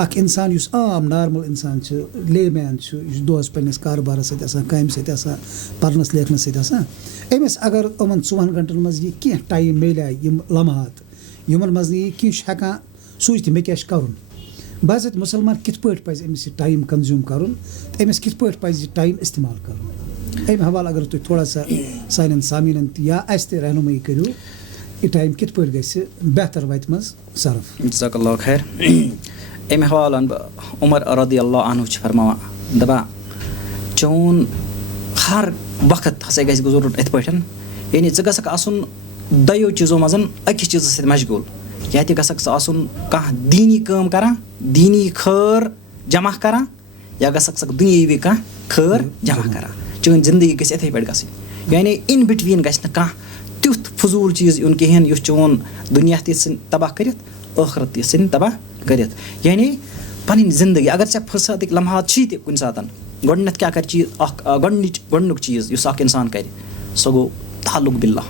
اَکھ اِنسان یُس عام نارمَل اِنسان چھُ لے مین چھُ یہِ چھُ دۄہَس پنٛنِس کاربارَس سۭتۍ آسان کامہِ سۭتۍ آسان پَرنَس لیکھنَس سۭتۍ آسان أمِس اگر یِمَن 4 گنٹَن منٛز یہِ کینٛہہ ٹایم میلے یِم لمحات یِمَن منٛز نہٕ یہِ کینٛہہ چھُ ہٮ۪کان سوٗنٛچتہِ مےٚ کیٛاہ چھُ کَرُن باضٲبطہٕ مُسلمان کِتھ پٲٹھۍ پَزِ أمِس یہِ ٹایم کَنزیوٗم کَرُن تہٕ أمِس کِتھ پٲٹھۍ پَزِ یہِ ٹایم اِستعمال کَرُن اَمہِ حوالہٕ اگر تُہۍ تھوڑا سا سانٮ۪ن سامیٖنَن تہِ یا اَسہِ تہِ رہنُمٲیی کٔرِو یہِ ٹایم کِتھ پٲٹھۍ گژھِ بہتر وَتہِ منٛز صرف. جزاک اللہ خیر. اَمہِ حوالہٕ وَنہٕ بہٕ عمر رضی اللہ عنہ چھِ فرماوان دَپان چون ہر وقت ہسا گژھِ گُزرُن یِتھ پٲٹھۍ یعنی ژٕ گژھکھ آسُن دۄیو چیٖزو منٛز أکِس چیٖزَس سۭتۍ مشغوٗل یا تہِ گژھکھ ژٕ آسُن کانٛہہ دیٖنی کٲم کَران دیٖنی خٲر جمع کَران یا گژھکھ ژٕ دُنیٲوی کانٛہہ خٲر جمع کَران چٲنۍ زندگی گژھِ یِتھَے پٲٹھۍ گژھٕنۍ یعنی اِن بِٹویٖن گژھِ نہٕ کانٛہہ تیُتھ فضوٗل چیٖز یُن کِہیٖنۍ یُس چون دُنیا تہِ ژھٕنہِ تباہ کٔرِتھ ٲخرت تہِ ژھٕنہِ تباہ کٔرِتھ یعنی پَنٕنۍ زندگی اگر ژےٚ فٕرسَتٕکۍ لمحات چھی تہِ کُنہِ ساتہٕ گۄڈٕنٮ۪تھ کیٛاہ کَرِ چیٖز اَکھ گۄڈٕنیُک چیٖز یُس اَکھ اِنسان کَرِ سُہ گوٚو تعلق باللہ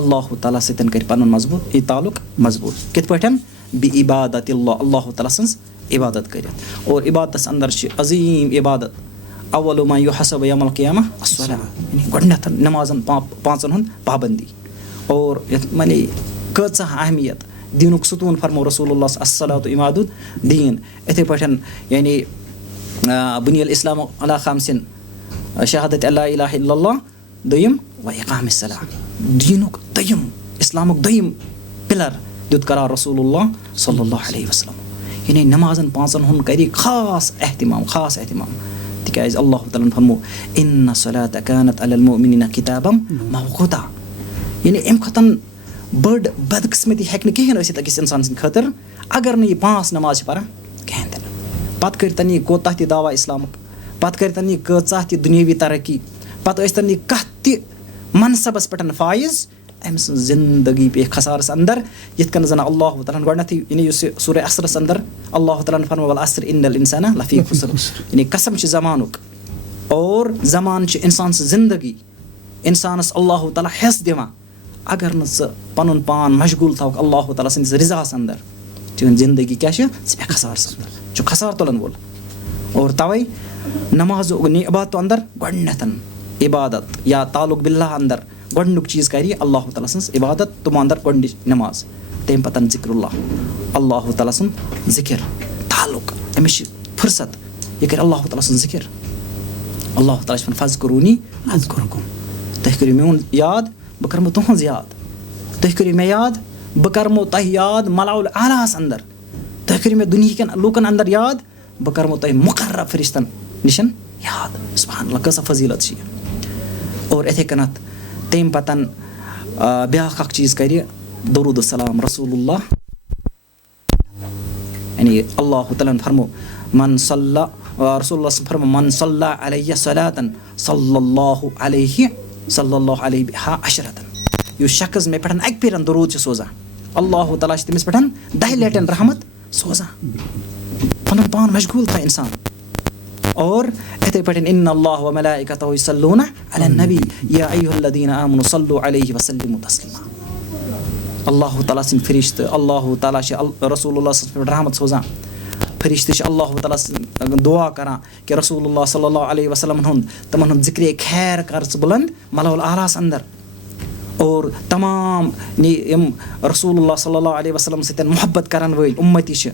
اللہ تعالیٰ سۭتۍ کَرِ پَنُن مضبوٗط یہِ تعلق مضبوٗط کِتھ پٲٹھۍ بعبادت اللہ تعالیٰ سٕنٛز عبادت کٔرِتھ اور عبادتَس اندر چھِ عظیٖم عبادت اول ما یُحسب یوم القیامہ الصلاۃ یعنی گۄڈٕنٮ۪تھ نٮ۪مازَن پانٛژَن ہُنٛد پابندی اور یَتھ مانے کۭژاہ اہمیت دیٖنُک ستوٗن فرمو رسول اللہ الصلاۃ عماد الدیٖن یِتھَے پٲٹھۍ یعنی بُنی الاسلام علی خمسن شہادت لا الہ الا اللہ دوٚیِم و اقام الصلاۃ دیٖنُک دوٚیِم اِسلامُک دوٚیِم پِلر دیُت قرار رسول اللہ صلی اللہ علیہ وسلم یعنی نٮ۪مازَن پانٛژَن ہُنٛد کَرِ خاص احتِمام تِکیٛازِ اللہ تعالیٰ ہَن فرمو اِنَّ الصَّلَاةَ کانت علی المؤمنیٖنَ کِتابًا موقوٗتا یعنی اَمہِ کھۄتہٕ بٔڑ بدقٕسمتی ہیٚکہِ نہٕ کِہیٖنۍ ٲسِتھ أکِس اِنسان سٕنٛدِ خٲطرٕ اگر نہٕ یہِ 5 نٮ۪ماز چھِ پَران کِہیٖنۍ تہِ نہٕ پَتہٕ کٔرۍتَن یہِ کوتاہ تہِ دعوا اِسلامُک پَتہٕ کٔرۍتَن یہِ کۭژاہ تہِ دُنیٲوی ترقی پَتہٕ ٲسۍتَن یہِ کَتھ تہِ منصبَس پٮ۪ٹھ فٲیِض أمۍ سٕنٛز زندگی پیٚیہِ خسارَس اندر یِتھ کٔنۍ زَن اللہ تعالیٰ ہَن گۄڈٕنٮ۪تھٕے یعنی یُس یہِ سورہ عصرَس اندر اللہ تعالیٰ ہَن فرمو والعصر اِنَّ الانسانَ لفی خُسر یعنی قسم چھِ زمانُک اور زمان چھِ اِنسان سٕنٛز زندگی اِنسانَس اللہ تعالیٰ حِصہٕ دِوان اگر نہٕ ژٕ پَنُن پان مشغوٗل تھاوکھ اللہ تعالیٰ سٕنٛدِس رِضاہَس اندر چٲنۍ زندگی کیٛاہ چھِ ژٕ پیٚکھ خسارَس اندر ژٕ چھُکھ خسارٕ تُلَن وول اور تَوَے نٮ۪مازو عبادتو اندر گۄڈٕنٮ۪تھ عبادت یا تعلق باللہ اندر گۄڈٕنیُک چیٖز کَرِ یہِ اللہ تعالیٰ سٕنٛز عبادت تِمو اندر گۄڈٕنِچ نٮ۪ماز تَمہِ پَتہٕ ذِکر اللہ تعالیٰ سُنٛد ذِکر تعلق أمِس چھِ فُرست یہِ کَرِ اللہ تعالیٰ سُنٛد ذِکر اللہ تعالیٰ چھِ وَنان فَذکُروٗنی اذکُرکُم تُہۍ کٔرِو میون یاد بہٕ کَرمو تُہٕنٛز یاد تُہۍ کٔرِو مےٚ یاد بہٕ کَرمو تۄہہِ یاد مَلَوُل اعلیٰ ہَس اندر تُہۍ کٔرِو مےٚ دُنہیٖکٮ۪ن لوٗکَن اندر یاد بہٕ کَرمو تۄہہِ مُقرر فرشتن نِش یاد سُبحان اللہ کۭژاہ فضیٖلت چھِ یہِ اور یِتھَے کٔنٮ۪تھ تَمہِ پَتہٕ بیٛاکھ اَکھ چیٖز کَرِ دروٗد السلام رسول اللہ یعنی اللہ تعالیٰ ہَن فرمو من صلی رسول اللہ صن فرمو من صلی علیہ صلاۃً صلی اللہ علیہ بہا عشرتن یُس شخص مےٚ پٮ۪ٹھ اَکہِ پھِرِ دروٗد چھِ سوزان اللہ تعالیٰ چھِ تٔمِس پٮ۪ٹھ 10 لَٹہِ رحمت سوزان پَنُن پان مشغوٗل تھاو اِنسان اور یِتھَے پٲٹھۍ اِنَّ اللّٰهَ وَمَلائِکَتَهُ یُصَلُّونَ عَلَى النَّبِیِّ یَا أَیُّهَا الَّذِیٖنَ آمَنُوا صَلُّوا عَلَیْهِ وَسَلِّمُوا تَسْلیٖمًا اللہ تعالیٰ سٕنٛدۍ فرشتہٕ اللہ تعالیٰ چھِ رسول اللہ صلی پٮ۪ٹھ رحمت سوزان فرشتہٕ چھِ اللہ تعالیٰ سٕنٛدۍ دُعا کَران کہِ رسول اللہ صلی اللہ علیہ وسلمن ہُنٛد تِمن ہُنٛد ذِکرے خیر کر ژٕ بُلنٛد مَلَوُل اعلیٰ ہَس اندر اور تمام یِم رسول اللہ صلی اللہ علیہ وسلم سۭتۍ محبت کرن وٲلۍ اُمتی چھِ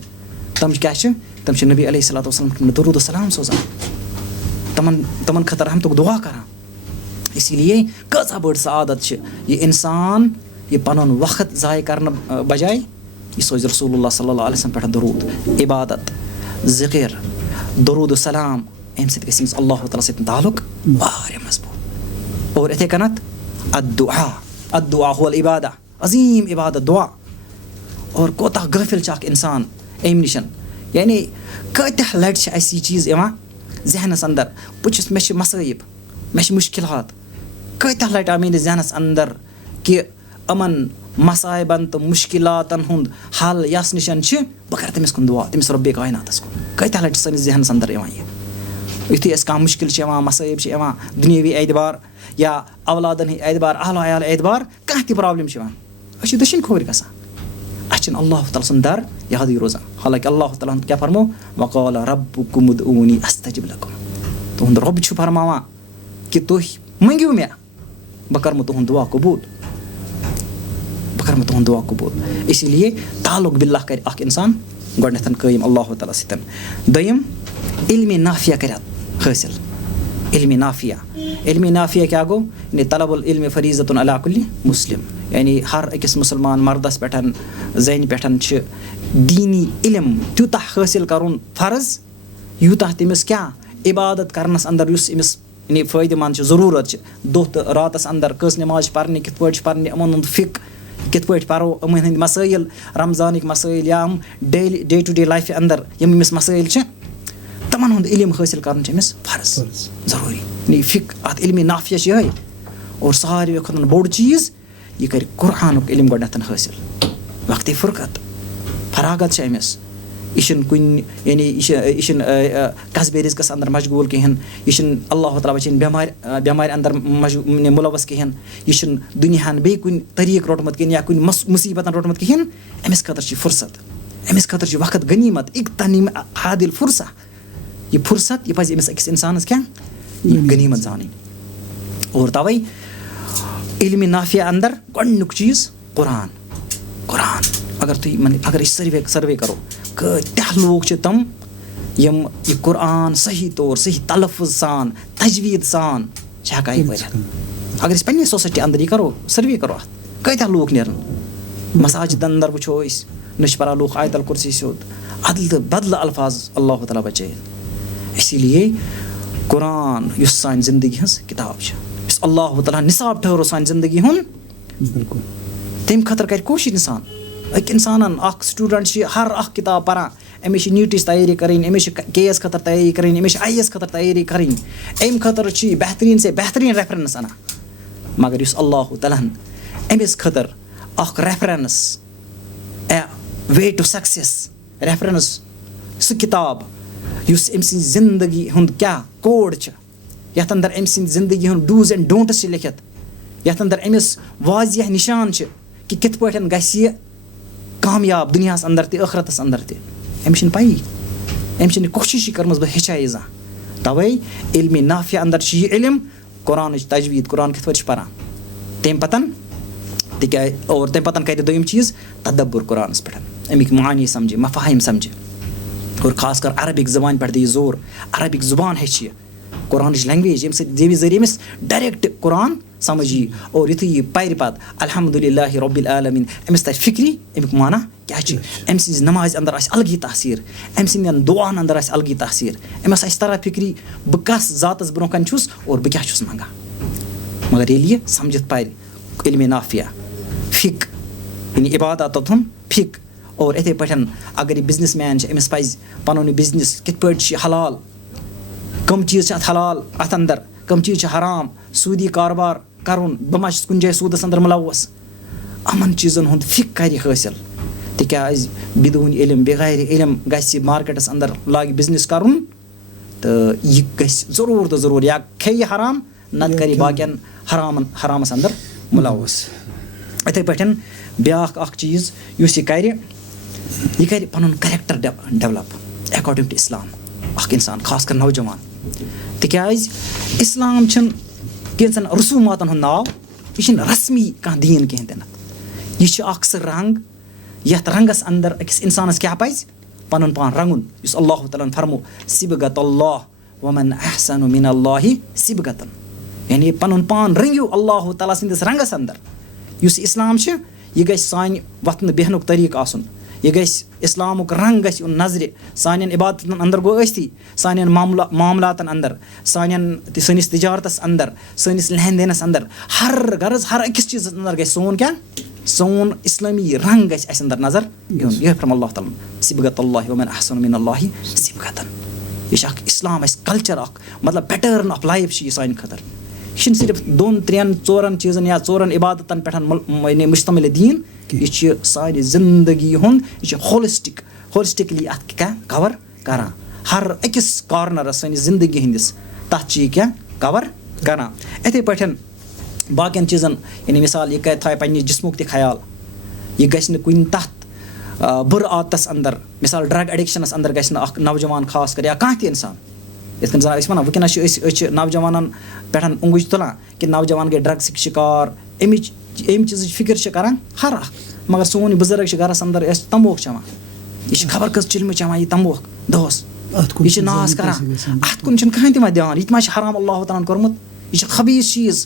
تِم کیٛاہ چھِ تِم چھِ نبی علیہ صلاتُ وسلم دروٗد السلام سوزان تِمن خٲطرٕ رحمتُک دُعا کران اسی لیے کۭژاہ بٔڑ سعادت چھِ یہِ اِنسان یہِ پَنُن وقت ضایع کرنہٕ بجاے یہِ سوزِ رسول اللہ صلی اللہ علیہ وسلم پٮ۪ٹھ دروٗد عبادت ذِکر دروٗد السلام اَمہِ سۭتۍ گژھِ أمِس اللہ تعالیٰ سۭتۍ تعلق واریاہ مضبوٗط اور یِتھَے کٔنٮ۪تھ الدُعا هو العبادہ عظیٖم عبادت دُعا اور کوتاہ غٲفِل چھِ اکھ اِنسان اَمہِ نِش یعنی کۭتیاہ لَٹہِ چھِ اَسہِ یہِ چیٖز یِوان ذہنَس اندر مےٚ چھِ مصٲیِب مےٚ چھِ مُشکِلات کۭتیاہ لَٹہِ آو میٲنِس ذہنَس اندر کہِ یِمن مصٲیبن تہٕ مُشکِلاتن ہُنٛد حل یَس نِش چھِ بہٕ کَرٕ تٔمِس کُن دُعا تٔمِس رۄبے کایناتَس کُن کۭتیاہ لَٹہِ چھِ سٲنِس ذہنَس اندر یِوان یہِ یُتھُے اَسہِ کانٛہہ مُشکِل چھِ یِوان مصٲیِب چھِ یِوان دُنیٲوی اعتبار یا اولادن ہٕنٛدۍ اعتبار اہلو عیال اعتبار کانٛہہ تہِ پرابلِم چھِ یِوان أسۍ چھِ دٔچھِنۍ کھوٚرۍ گژھان اَسہِ چھِنہٕ اللہ تعالیٰ سُنٛد در یادٕے روزان حالانکہِ اللہ تعالیٰ ہن کیٛاہ فرمو وقال ربُکُم ادعوٗنی استجب لکم تُہُنٛد رۄب چھُ فرماوان کہِ تُہۍ مٔنٛگِو مےٚ بہٕ کَرمو تُہُنٛد دُعا قبوٗل اسی لیے تعلق باللہ کَرِ اکھ اِنسان گۄڈٕنٮ۪تھ قٲیِم اللہ تعالیٰ سۭتۍ. دوٚیِم علمِ نافیہ کَرِ حٲصِل. علمِ نافیہ کیٛاہ گوٚو؟ یعنی طلب العلمِ فریٖضتُن علی کُلہِ مُسلِم. یعنی ہر أکِس مُسلمان مردَس پٮ۪ٹھ زَنہِ پٮ۪ٹھ چھِ دیٖنی علم تیوٗتاہ حٲصِل کَرُن فرض یوٗتاہ تٔمِس کیٛاہ عبادت کَرنَس اَندَر یُس أمِس یعنی فٲیدٕ منٛد چھِ ضروٗرت چھِ دۄہ تہٕ راتَس اَندَر کٔژ نٮ۪ماز چھِ پَرنہِ کِتھ پٲٹھۍ چھِ پَرنہِ یِمَن ہُنٛد فِقہ کِتھ پٲٹھۍ پَرو یِمَن ہٕنٛدۍ مسٲیِل رمضانٕکۍ مسٲیِل یا یِم ڈے ٹُو ڈے لایفہِ اَندَر یِم أمِس مسٲیِل چھِ تِمَن ہُنٛد علم حٲصِل کَرُن چھِ أمِس فرض ضروٗری. یعنی فِقہ اَتھ علمِ نافیہ چھِ یِہوٚے. اور ساروی کھۄتہٕ بوٚڑ چیٖز یہِ کَرِ قرآنُک علم گۄڈٕنٮ۪تھ حٲصِل. وقتِ فرقت فراغت چھِ أمِس. یہِ چھِنہٕ کُنہِ یعنی یہِ چھِنہٕ قصبے رِزقَس اَندَر مشغوٗل کِہیٖنۍ. یہِ چھِنہٕ اللہ تعالیٰ بَچٲیِن بٮ۪مارِ اَندَر مُلوث کِہیٖنۍ. یہِ چھِنہٕ دُنیاہَن بیٚیہِ کُنہِ طریٖقہٕ روٚٹمُت کِہیٖنۍ یا کُنہِ مُصیٖبتَن روٚٹمُت کِہیٖنۍ. أمِس خٲطرٕ چھِ فرصت. أمِس خٲطرٕ چھِ وقت غنیٖمت اِقتنیٖم عادِل فرصہ. یہِ فرصت یہِ پَزِ أمِس أکِس اِنسانَس کیٛاہ یہِ غنیٖمت زانٕنۍ. اور تَوَے علمِ نافیہ اَندَر گۄڈٕنیُک چیٖز قرآن. اگر أسۍ سٔروے کَرو کۭتیاہ لوٗکھ چھِ تِم یِم یہِ قرآن صحیح طور صحیح تلفظ سان تجویٖد سان چھِ ہٮ۪کان یہِ پٔرِتھ. اگر أسۍ پنٛنہِ سوسایٹی اَندَر یہِ کَرو سٔروے کَرو اَتھ کۭتیاہ لوٗکھ نیرَن. مساجِدَن اَندَر وٕچھو أسۍ نہ چھِ پَران لوٗکھ آیت الکُرسی سیوٚد اَدلہٕ بدلہٕ الفاظ اللہ تعالیٰ بچٲیِن. اسی لیے قرآن یُس سانہِ زندگی ہٕنٛز کِتاب چھِ یُس اللہ تعالیٰ نِصاب ٹھٔہرو سانہِ زندگی ہُنٛد تَمہِ خٲطرٕ کَرِ کوٗشِش اِنسان. أکۍ اِنسانَن اَکھ سٹوٗڈنٛٹ چھِ ہر اَکھ کِتاب پَران. أمِس چھِ نیٖٹٕچ تیٲری کَرٕنۍ أمِس چھِ کے خٲطرٕ تیٲری کَرٕنۍ أمِس چھِ آی خٲطرٕ تیٲری کَرٕنۍ. اَمہِ خٲطرٕ چھِ یہِ بہتریٖن سے بہتریٖن ریفرَنٕس اَنان. مگر یُس اللہ تعالیٰ ہَن أمِس خٲطرٕ اَکھ reference way to success reference سُہ کِتاب یُس أمۍ سٕنٛزِ زندگی ہُنٛد کیٛاہ کوڈ چھِ یَتھ اَندَر أمۍ سٕنٛدِ زندگی ہُنٛد ڈوٗز اینڈ ڈونٛٹٕس چھِ لیکھِتھ یَتھ اَندَر أمِس واضح نِشان چھِ کہِ کِتھ پٲٹھۍ گژھِ یہِ کامیاب دُنیاہَس اَندَر تہِ ٲخرَتَس اَندَر تہِ. أمِس چھِنہٕ پَیی أمۍ چھِنہٕ کوٗشِشٕے کٔرمٕژ بہٕ ہیٚچھا یہِ زانٛہہ. تَوَے علمِ نافیہ اَندَر چھِ یہِ علم قرآنٕچ تجویٖد قرآن کِتھ پٲٹھۍ چھِ پَران. تَمہِ پَتَن تِکیٛازِ اور تَمہِ پَتَن کَرِ دوٚیِم چیٖز تدبُر قرآنَس پٮ۪ٹھ اَمِکۍ معانی سَمجھِ مفاہِم سَمجھِ. اور خاص کر عربِک زبانہِ پٮ۪ٹھ دِ یہِ زور. عربِک زُبان ہیٚچھِ یہِ قرآنٕچ لینٛگویج ییٚمہِ سۭتۍ ییٚمہِ ذٔریعہٕ أمِس ڈایریکٹ قرآن سَمجھ یی. اور یُتھُے یہِ پَرِ پَتہٕ الحمدُاللہ رۄبِ العالمیٖن أمِس تَرِ فِکرِ اَمیُک معنا کیٛاہ چھِ. أمۍ سٕنٛزِ نمازِ اَندَر آسہِ اَلگٕے تاثیٖر أمۍ سٕنٛدٮ۪ن دُعاہَن اَندَر آسہِ اَلگٕے تاثیٖر. أمِس آسہِ تَران فِکرِ بہٕ کَس ذاتَس برونٛہہ کَنہِ چھُس اور بہٕ کیٛاہ چھُس منٛگان. مگر ییٚلہِ یہِ سَمجِتھ پَرِ علمِ نافیہ فِقہ یعنی عباداتَن ہُنٛد فِقہ. اور یِتھَے پٲٹھۍ اگر یہِ بِزنِس مین چھِ أمِس پَزِ پَنُن یہِ بِزنِس کِتھ پٲٹھۍ چھِ یہِ حلال کٕم چیٖز چھِ اَتھ حلال اَتھ اَندَر کٕم چیٖز چھِ حرام سوٗدی کاربار کَرُن بہٕ ما چھُس کُنہِ جایہِ سوٗدَس اَندَر مُلوث. یِمَن چیٖزَن ہُنٛد فِقہ کَرِ حٲصِل. تِکیٛازِ بِدوٗن علم بغیر علم گژھِ یہِ مارکیٹَس اَندَر لاگہِ بِزنِس کَرُن تہٕ یہِ گژھِ ضروٗر تہٕ ضروٗر یا کھیٚیہِ حرام نَتہٕ کَرِ باقٕیَن حرامَس اَندَر مُلوث. یِتھَے پٲٹھۍ بیٛاکھ اَکھ چیٖز یُس یہِ کَرِ پَنُن کریکٹر ڈٮ۪ولَپ ایکاڈِنٛگ ٹُو اِسلام. اَکھ اِنسان خاص کر نوجوان تِکیٛازِ اِسلام چھِنہٕ کینٛژَن رسوٗماتَن ہُنٛد ناو یہِ چھِنہٕ رسمی کانٛہہ دیٖن کِہیٖنۍ تہِ نہٕ. یہِ چھُ اَکھ سُہ رنٛگ یَتھ رنٛگَس اَندَر أکِس اِنسانَس کیٛاہ پَزِ پَنُن پان رنٛگُن یُس اللہ تعالیٰ ہَن فرمو صِبغت اللہ ومن احسن من اللہ صِبغتن. یعنی پَنُن پان رٔنٛگِو اللہ تعالیٰ سٕنٛدِس رنٛگَس اَندَر. یُس اِسلام چھِ یہِ گژھِ سانہِ وۄتھنہٕ بیٚہنُک طریٖقہٕ آسُن. یہِ گژھِ اِسلامُک رنٛگ گژھِ یُن نظرِ سانٮ۪ن عبادتَن اَندَر گوٚو ٲستی سانٮ۪ن معاملاتَن اَندَر سٲنِس تِجارتَس اَندَر سٲنِس لین دینَس اَندَر ہر أکِس چیٖزَس اَندَر گژھِ سون کیٛاہ سون اِسلٲمی رنٛگ گژھِ اَسہِ اَندَر نظر یُن. یہِ فرمو اللہ تعالیٰ صِبغت اللہ ومن احسن من اللہ صِبغتن. یہِ چھِ اَکھ اِسلام اَسہِ کَلچَر اَکھ مطلب پیٹٲرٕن آف لایف چھِ یہِ سانہِ خٲطرٕ. یہِ چھِنہٕ صرف 2-3-4 چیٖزَن یا 4 عبادتَن پٮ۪ٹھ مُشتمِل دیٖن. یہِ چھِ سانہِ زندگی ہُنٛد یہِ چھِ ہولِسٹِکلی اَتھ کیٛاہ کَوَر کَران. ہر أکِس کارنَرَس سٲنِس زندگی ہِنٛدِس تَتھ چھِ یہِ کیٛاہ کَوَر کَران. یِتھَے پٲٹھۍ باقٕیَن چیٖزَن یعنی مِثال یہِ تھاوِ پنٛنہِ جِسمُک تہِ خیال. یہِ گژھِ نہٕ کُنہِ تَتھ بُرٕ عادتَس اَندَر مِثال ڈرٛگ اٮ۪ڈِکشَنَس اَندَر گژھِ نہٕ اَکھ نوجوان خاص کر یا کانٛہہ تہِ اِنسان. یِتھ کٔنۍ زَن أسۍ وَنان وٕنکٮ۪نَس چھِ أسۍ چھِ نوجوانَن پٮ۪ٹھ اوٚنٛگُج تُلان کہِ نوجوان گٔے ڈرٛگسٕکۍ شِکار اَمہِ چیٖزٕچ فِکِر چھِ کَران ہر اَکھ. مگر سون یہِ بُزرٕگ چھِ گَرَس اَندَر أسۍ تمبوکھ چٮ۪وان یہِ چھِ خبر کٔژ چِلمہٕ چٮ۪وان یہِ تمبوکھ دۄہَس یہِ چھِ ناس کَران اَتھ کُن چھُنہٕ کٕہٕنۍ تہِ ما دھیان یہِ تہِ ما چھِ حرام اللہ تعالیٰ ہَن کوٚرمُت یہِ چھِ خبیٖث چیٖز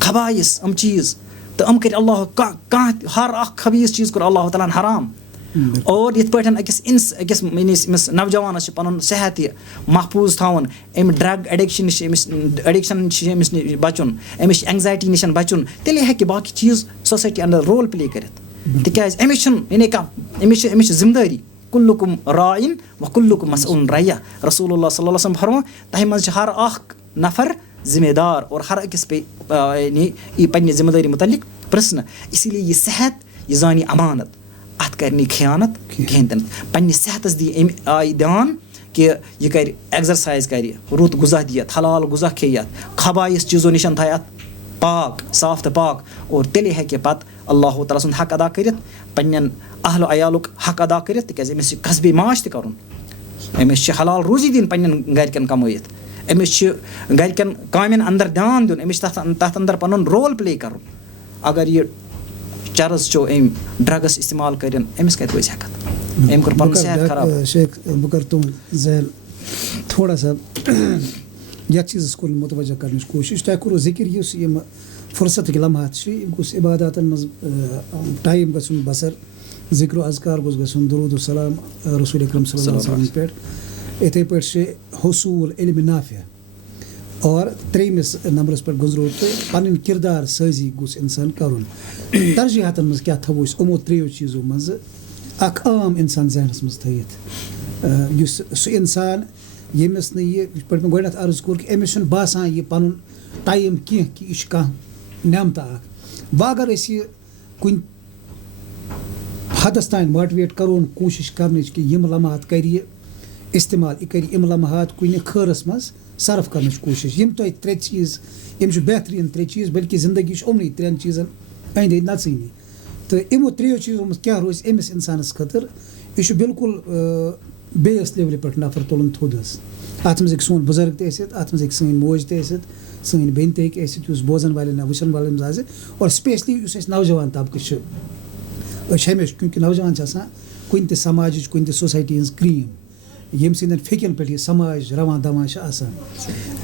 خبایِث یِم چیٖز تہٕ یِم کٔرۍ اللہ کانٛہہ ہر اکھ خبیٖث چیٖز کوٚر اللہ تعالیٰ ہَن حرام اور یِتھ پٲٹھۍ أکِس أمِس نوجوانَس چھِ پَنُن صحت یہِ محفوٗظ تھاوُن أمۍ ڈرٛگ اٮ۪ڈِکشَن نِش أمِس اٮ۪ڈِکشَن چھِ أمِس نِش بَچُن أمِس چھِ اٮ۪نزایٹی نِش بَچُن تیٚلے ہیٚکہِ باقٕے چیٖز سوسایٹی اَنڈَر رول پٕلے کٔرِتھ تِکیٛازِ أمِس چھُنہٕ یعنی کانٛہہ أمِس چھِ ذِمہٕ دٲری کُلُکُم رایِن وَ کُلُکُم مسؤولٌ رعیہ رسول اللہ صلی اللہ علیہ وسلم فرموو تۄہہِ منٛز چھِ ہر اکھ نفر ذِمہٕ دار اور ہر أکِس پیٚیہِ یعنی یی پنٛنہِ ذِمہٕ دٲری مُتعلِق پِرٛژھنہٕ اسی لیے یہِ صحت یہِ زانہِ یہِ امانت اَتھ کَرِ نہٕ یہِ خیانت کِہیٖنۍ تہِ نہٕ پنٛنہِ صحتَس دی اَمہِ آیہِ دھیان کہِ یہِ کَرِ اٮ۪گزَرسایز کَرِ رُت غذا دی اَتھ حلال غذا کھیٚیہِ اَتھ خبایِث چیٖزو نِش تھایہِ اَتھ پاک صاف تہٕ پاک اور تیٚلے ہیٚکہِ پَتہٕ اللہ تعالیٰ سُنٛد حق ادا کٔرِتھ پنٛنٮ۪ن اہلو عیالُک حق ادا کٔرِتھ تِکیٛازِ أمِس چھِ قصبے معاش تہِ کَرُن أمِس چھِ حلال روزی دِنۍ پنٛنٮ۪ن گَرِکٮ۪ن کَمٲیِتھ أمِس چھِ گَرِکٮ۪ن کامٮ۪ن اَندَر دھیان دیُن أمِس چھِ تَتھ اَندَر پَنُن رول پٕلے کَرُن اگر یہِ چرٕز چو أمۍ ڈرٛگٕس اِستعمال کٔرِنۍ أمِس کَتہِ روزِ ہٮ۪کَتھ أمۍ کوٚر پَنُن صحت خراب شیخ بہٕ کَرٕ تُہُنٛد ذہن تھوڑا سا یَتھ چیٖزَس کُن مُتوجہ کَرنٕچ کوٗشِش تۄہہِ کوٚروٕ ذِکِر یُس یِم فُرصتٕکۍ لمحات چھِ یِم گوٚژھ عباداتَن منٛز ٹایم گژھُن بَسر ذِکر و اذکار گوٚژھ گژھُن درود السلام رسول اکرم صلی اللہ علیہ وسلم پٮ۪ٹھ یِتھَے پٲٹھۍ چھِ حصوٗل علمِ نافع اور ترٛیٚیِمِس نمبرَس پٮ۪ٹھ گُزرو تہٕ پَنٕنۍ کِردار سٲزی گوٚژھ اِنسان کَرُن ترجیحاتَن منٛز کیٛاہ تھاوو أسۍ یِمو ترٛیٚیو چیٖزو منٛزٕ اَکھ عام اِنسان ذہنَس منٛز تھٲیِتھ یُس سُہ اِنسان ییٚمِس نہٕ یِتھ پٲٹھۍ مےٚ گۄڈنٮ۪تھ عرض کوٚر کہِ أمِس چھُنہٕ باسان یہِ پَنُن ٹایم کینٛہہ کہِ یہِ چھُ کانٛہہ نعمتہ اَکھ وۄنۍ اگر أسۍ یہِ کُنہِ حدس تانۍ ماٹِویٹ کَرون کوٗشِش کَرنٕچ کہِ یِم لمحات کَرِ یہِ اِستعمال یہِ کَرِ یِم لمحات کُنہِ خٲرَس منٛز صرف کَرنٕچ کوٗشِش یِم تۄہہِ ترٛےٚ چیٖز یِم چھِ بہتریٖن ترٛےٚ چیٖز بٔلکہِ زندگی چھِ یِمنٕے ترٛٮ۪ن چیٖزَن أنٛدۍ أنٛدۍ نَژٲنی تہٕ یِمو ترٛیٚیو چیٖزو منٛز کیٛاہ روزِ أمِس اِنسانَس خٲطرٕ یہِ چھُ بِلکُل بیٚیِس لیولہِ پٮ۪ٹھ نفر تُلُن تھوٚد حظ اَتھ منٛز ہیٚکہِ سون بُزرگ تہِ ٲسِتھ اَتھ منٛز ہیٚکہِ سٲنۍ موج تہِ ٲسِتھ سٲنۍ بیٚنہِ تہِ ہیٚکہِ ٲسِتھ یُس بوزَن والٮ۪ن یا وٕچھَن والٮ۪ن منٛز آسہِ اور سٕپیشلی یُس اَسہِ نوجوان طبقہٕ چھِ أسۍ چھِ ہمیشہِ کیونکہِ نوجوان چھِ آسان کُنہِ تہِ سماجِچ کُنہِ تہِ سوسایٹی ہِنٛز کرٛیٖم ییٚمہِ سٕنٛدٮ۪ن فِکِن پٮ۪ٹھ یہِ سماج رَوان دَوان چھِ آسان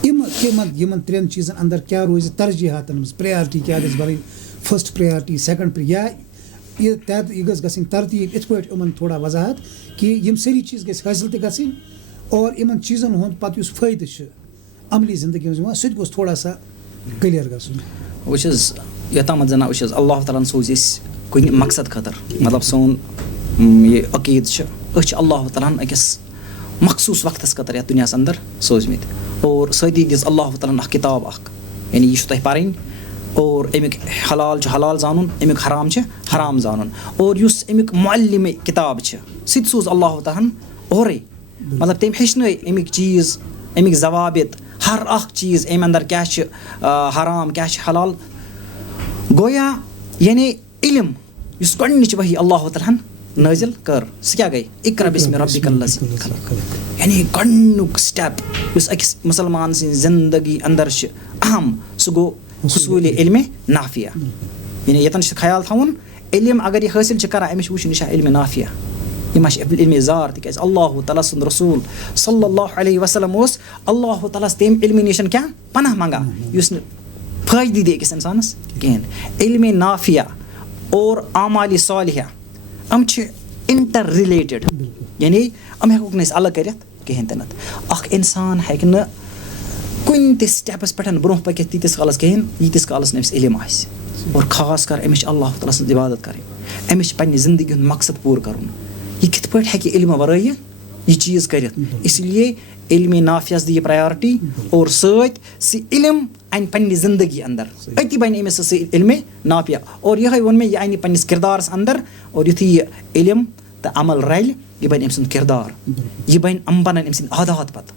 یِمن ترٛٮ۪ن چیٖزَن اَندَر کیٛاہ روزِ ترجیحاتَن منٛز پرٛیارٹی کیٛاہ گژھِ بَرٕنۍ فٔسٹ پرٛیارٹی سٮ۪کَنٛڈ یا یہِ گٔژھ گژھٕنۍ ترتیٖب یِتھ پٲٹھۍ یِمَن تھوڑا وضاحت کہِ یِم سٲری چیٖز گژھِ حٲصِل تہِ گژھٕنۍ اور یِمَن چیٖزَن ہُنٛد پَتہٕ یُس فٲیدٕ چھُ عملی زندگی منٛز یِوان سُہ تہِ گوٚژھ تھوڑا سا کٕلیَر گژھُن وٕچھ حظ یوٚتامَتھ زَن وٕچھ حظ اللہ تعالیٰ ہَن سوٗز أسۍ کُنہِ مقصد خٲطرٕ مطلب سون یہِ عقیٖد چھِ أسۍ چھِ اللہ تعالیٰ ہَن أکِس مخصوٗص وقتَس خٲطرٕ یَتھ دُنیاہَس اَندَر سوٗزمٕتۍ اور سۭتی دِژ اللہ تعالیٰ ہَن اَکھ کِتاب اَکھ یعنی یہِ چھُ تۄہہِ پَرٕنۍ اور اَمیُک حلال چھُ حلال زانُن اَمیُک حرام چھِ حرام زانُن اور یُس اَمیُک معلِمِ کِتاب چھِ سُہ تہِ سوٗز اللہ تعالیٰ ہَن اورَے مطلب تٔمۍ ہیٚچھنٲے اَمِکۍ چیٖز اَمِکۍ ضوابط ہر اکھ چیٖز اَمہِ اَندَر کیٛاہ چھِ حرام کیٛاہ چھِ حلال گویا یعنی علم یُس گۄڈنِچ ؤحی اللہ تعالیٰ ہَن نٲزِل کٔر سُہ کیٛاہ گٔے اقرا بِسمِ ربِکَ الَّذی خلق یعنی گۄڈنیُک سٹٮ۪پ یُس أکِس مُسلمان سٕنٛزِ زندگی اَندَر چھِ اہم سُہ گوٚو حصوٗلِ علمِ نافیہ یعنی ییٚتٮ۪ن چھُ خیال تھاوُن علم اگر یہِ حٲصِل چھِ کَران أمِس چھِ وٕچھُن یہِ چھا علمِ نافیہ یہِ ما چھِ علمِ زار تِکیٛازِ اللہ تعالیٰ سُنٛد رسوٗل صلی اللہ علیہ وسلم اوس اللہ تعالیٰ ہَس تَمہِ علمہِ نِش کیٛاہ پناہ منٛگان یُس نہٕ فٲیدٕ دی أکِس اِنسانَس کِہیٖنۍ علمِ نافیہ اور اعمالِ صالحہ یِم چھِ اِنٹَر رِلیٹِڈ یعنی یِم ہٮ۪کوکھ نہٕ أسۍ الگ کٔرِتھ کِہیٖنۍ تہِ نہٕ اَکھ اِنسان ہیٚکہِ نہٕ کُنہِ تہِ سٹٮ۪پَس پٮ۪ٹھ برونٛہہ پٔکِتھ تیٖتِس کالَس کِہیٖنۍ ییٖتِس کالَس نہٕ أمِس علم آسہِ اور خاص کر أمِس چھِ اللہ تعالیٰ سٕنٛز عبادت کَرٕنۍ أمِس چھِ پنٛنہِ زندگی ہُنٛد مقصد پوٗرٕ کَرُن یہِ کِتھ پٲٹھۍ ہیٚکہِ علمہٕ وَرٲے یہِ چیٖز کٔرِتھ اسی لیے علمِ نافیَس دی یہِ پرٛیارٹی اور سۭتۍ سُہ علم اَنہِ پنٛنہِ زندگی اَندَر أتی بَنہِ أمِس سُہ علمِ نافیہ اور یِہوٚے ووٚن مےٚ یہِ اَنہِ پنٛنِس کِردارَس اَندَر اور یُتھُے یہِ علم تہٕ عمل رَلہِ یہِ بَنہِ أمۍ سُنٛد کِردار یہِ بَنہِ یِم بَنَن أمۍ سٕنٛدۍ عادات پَتہٕ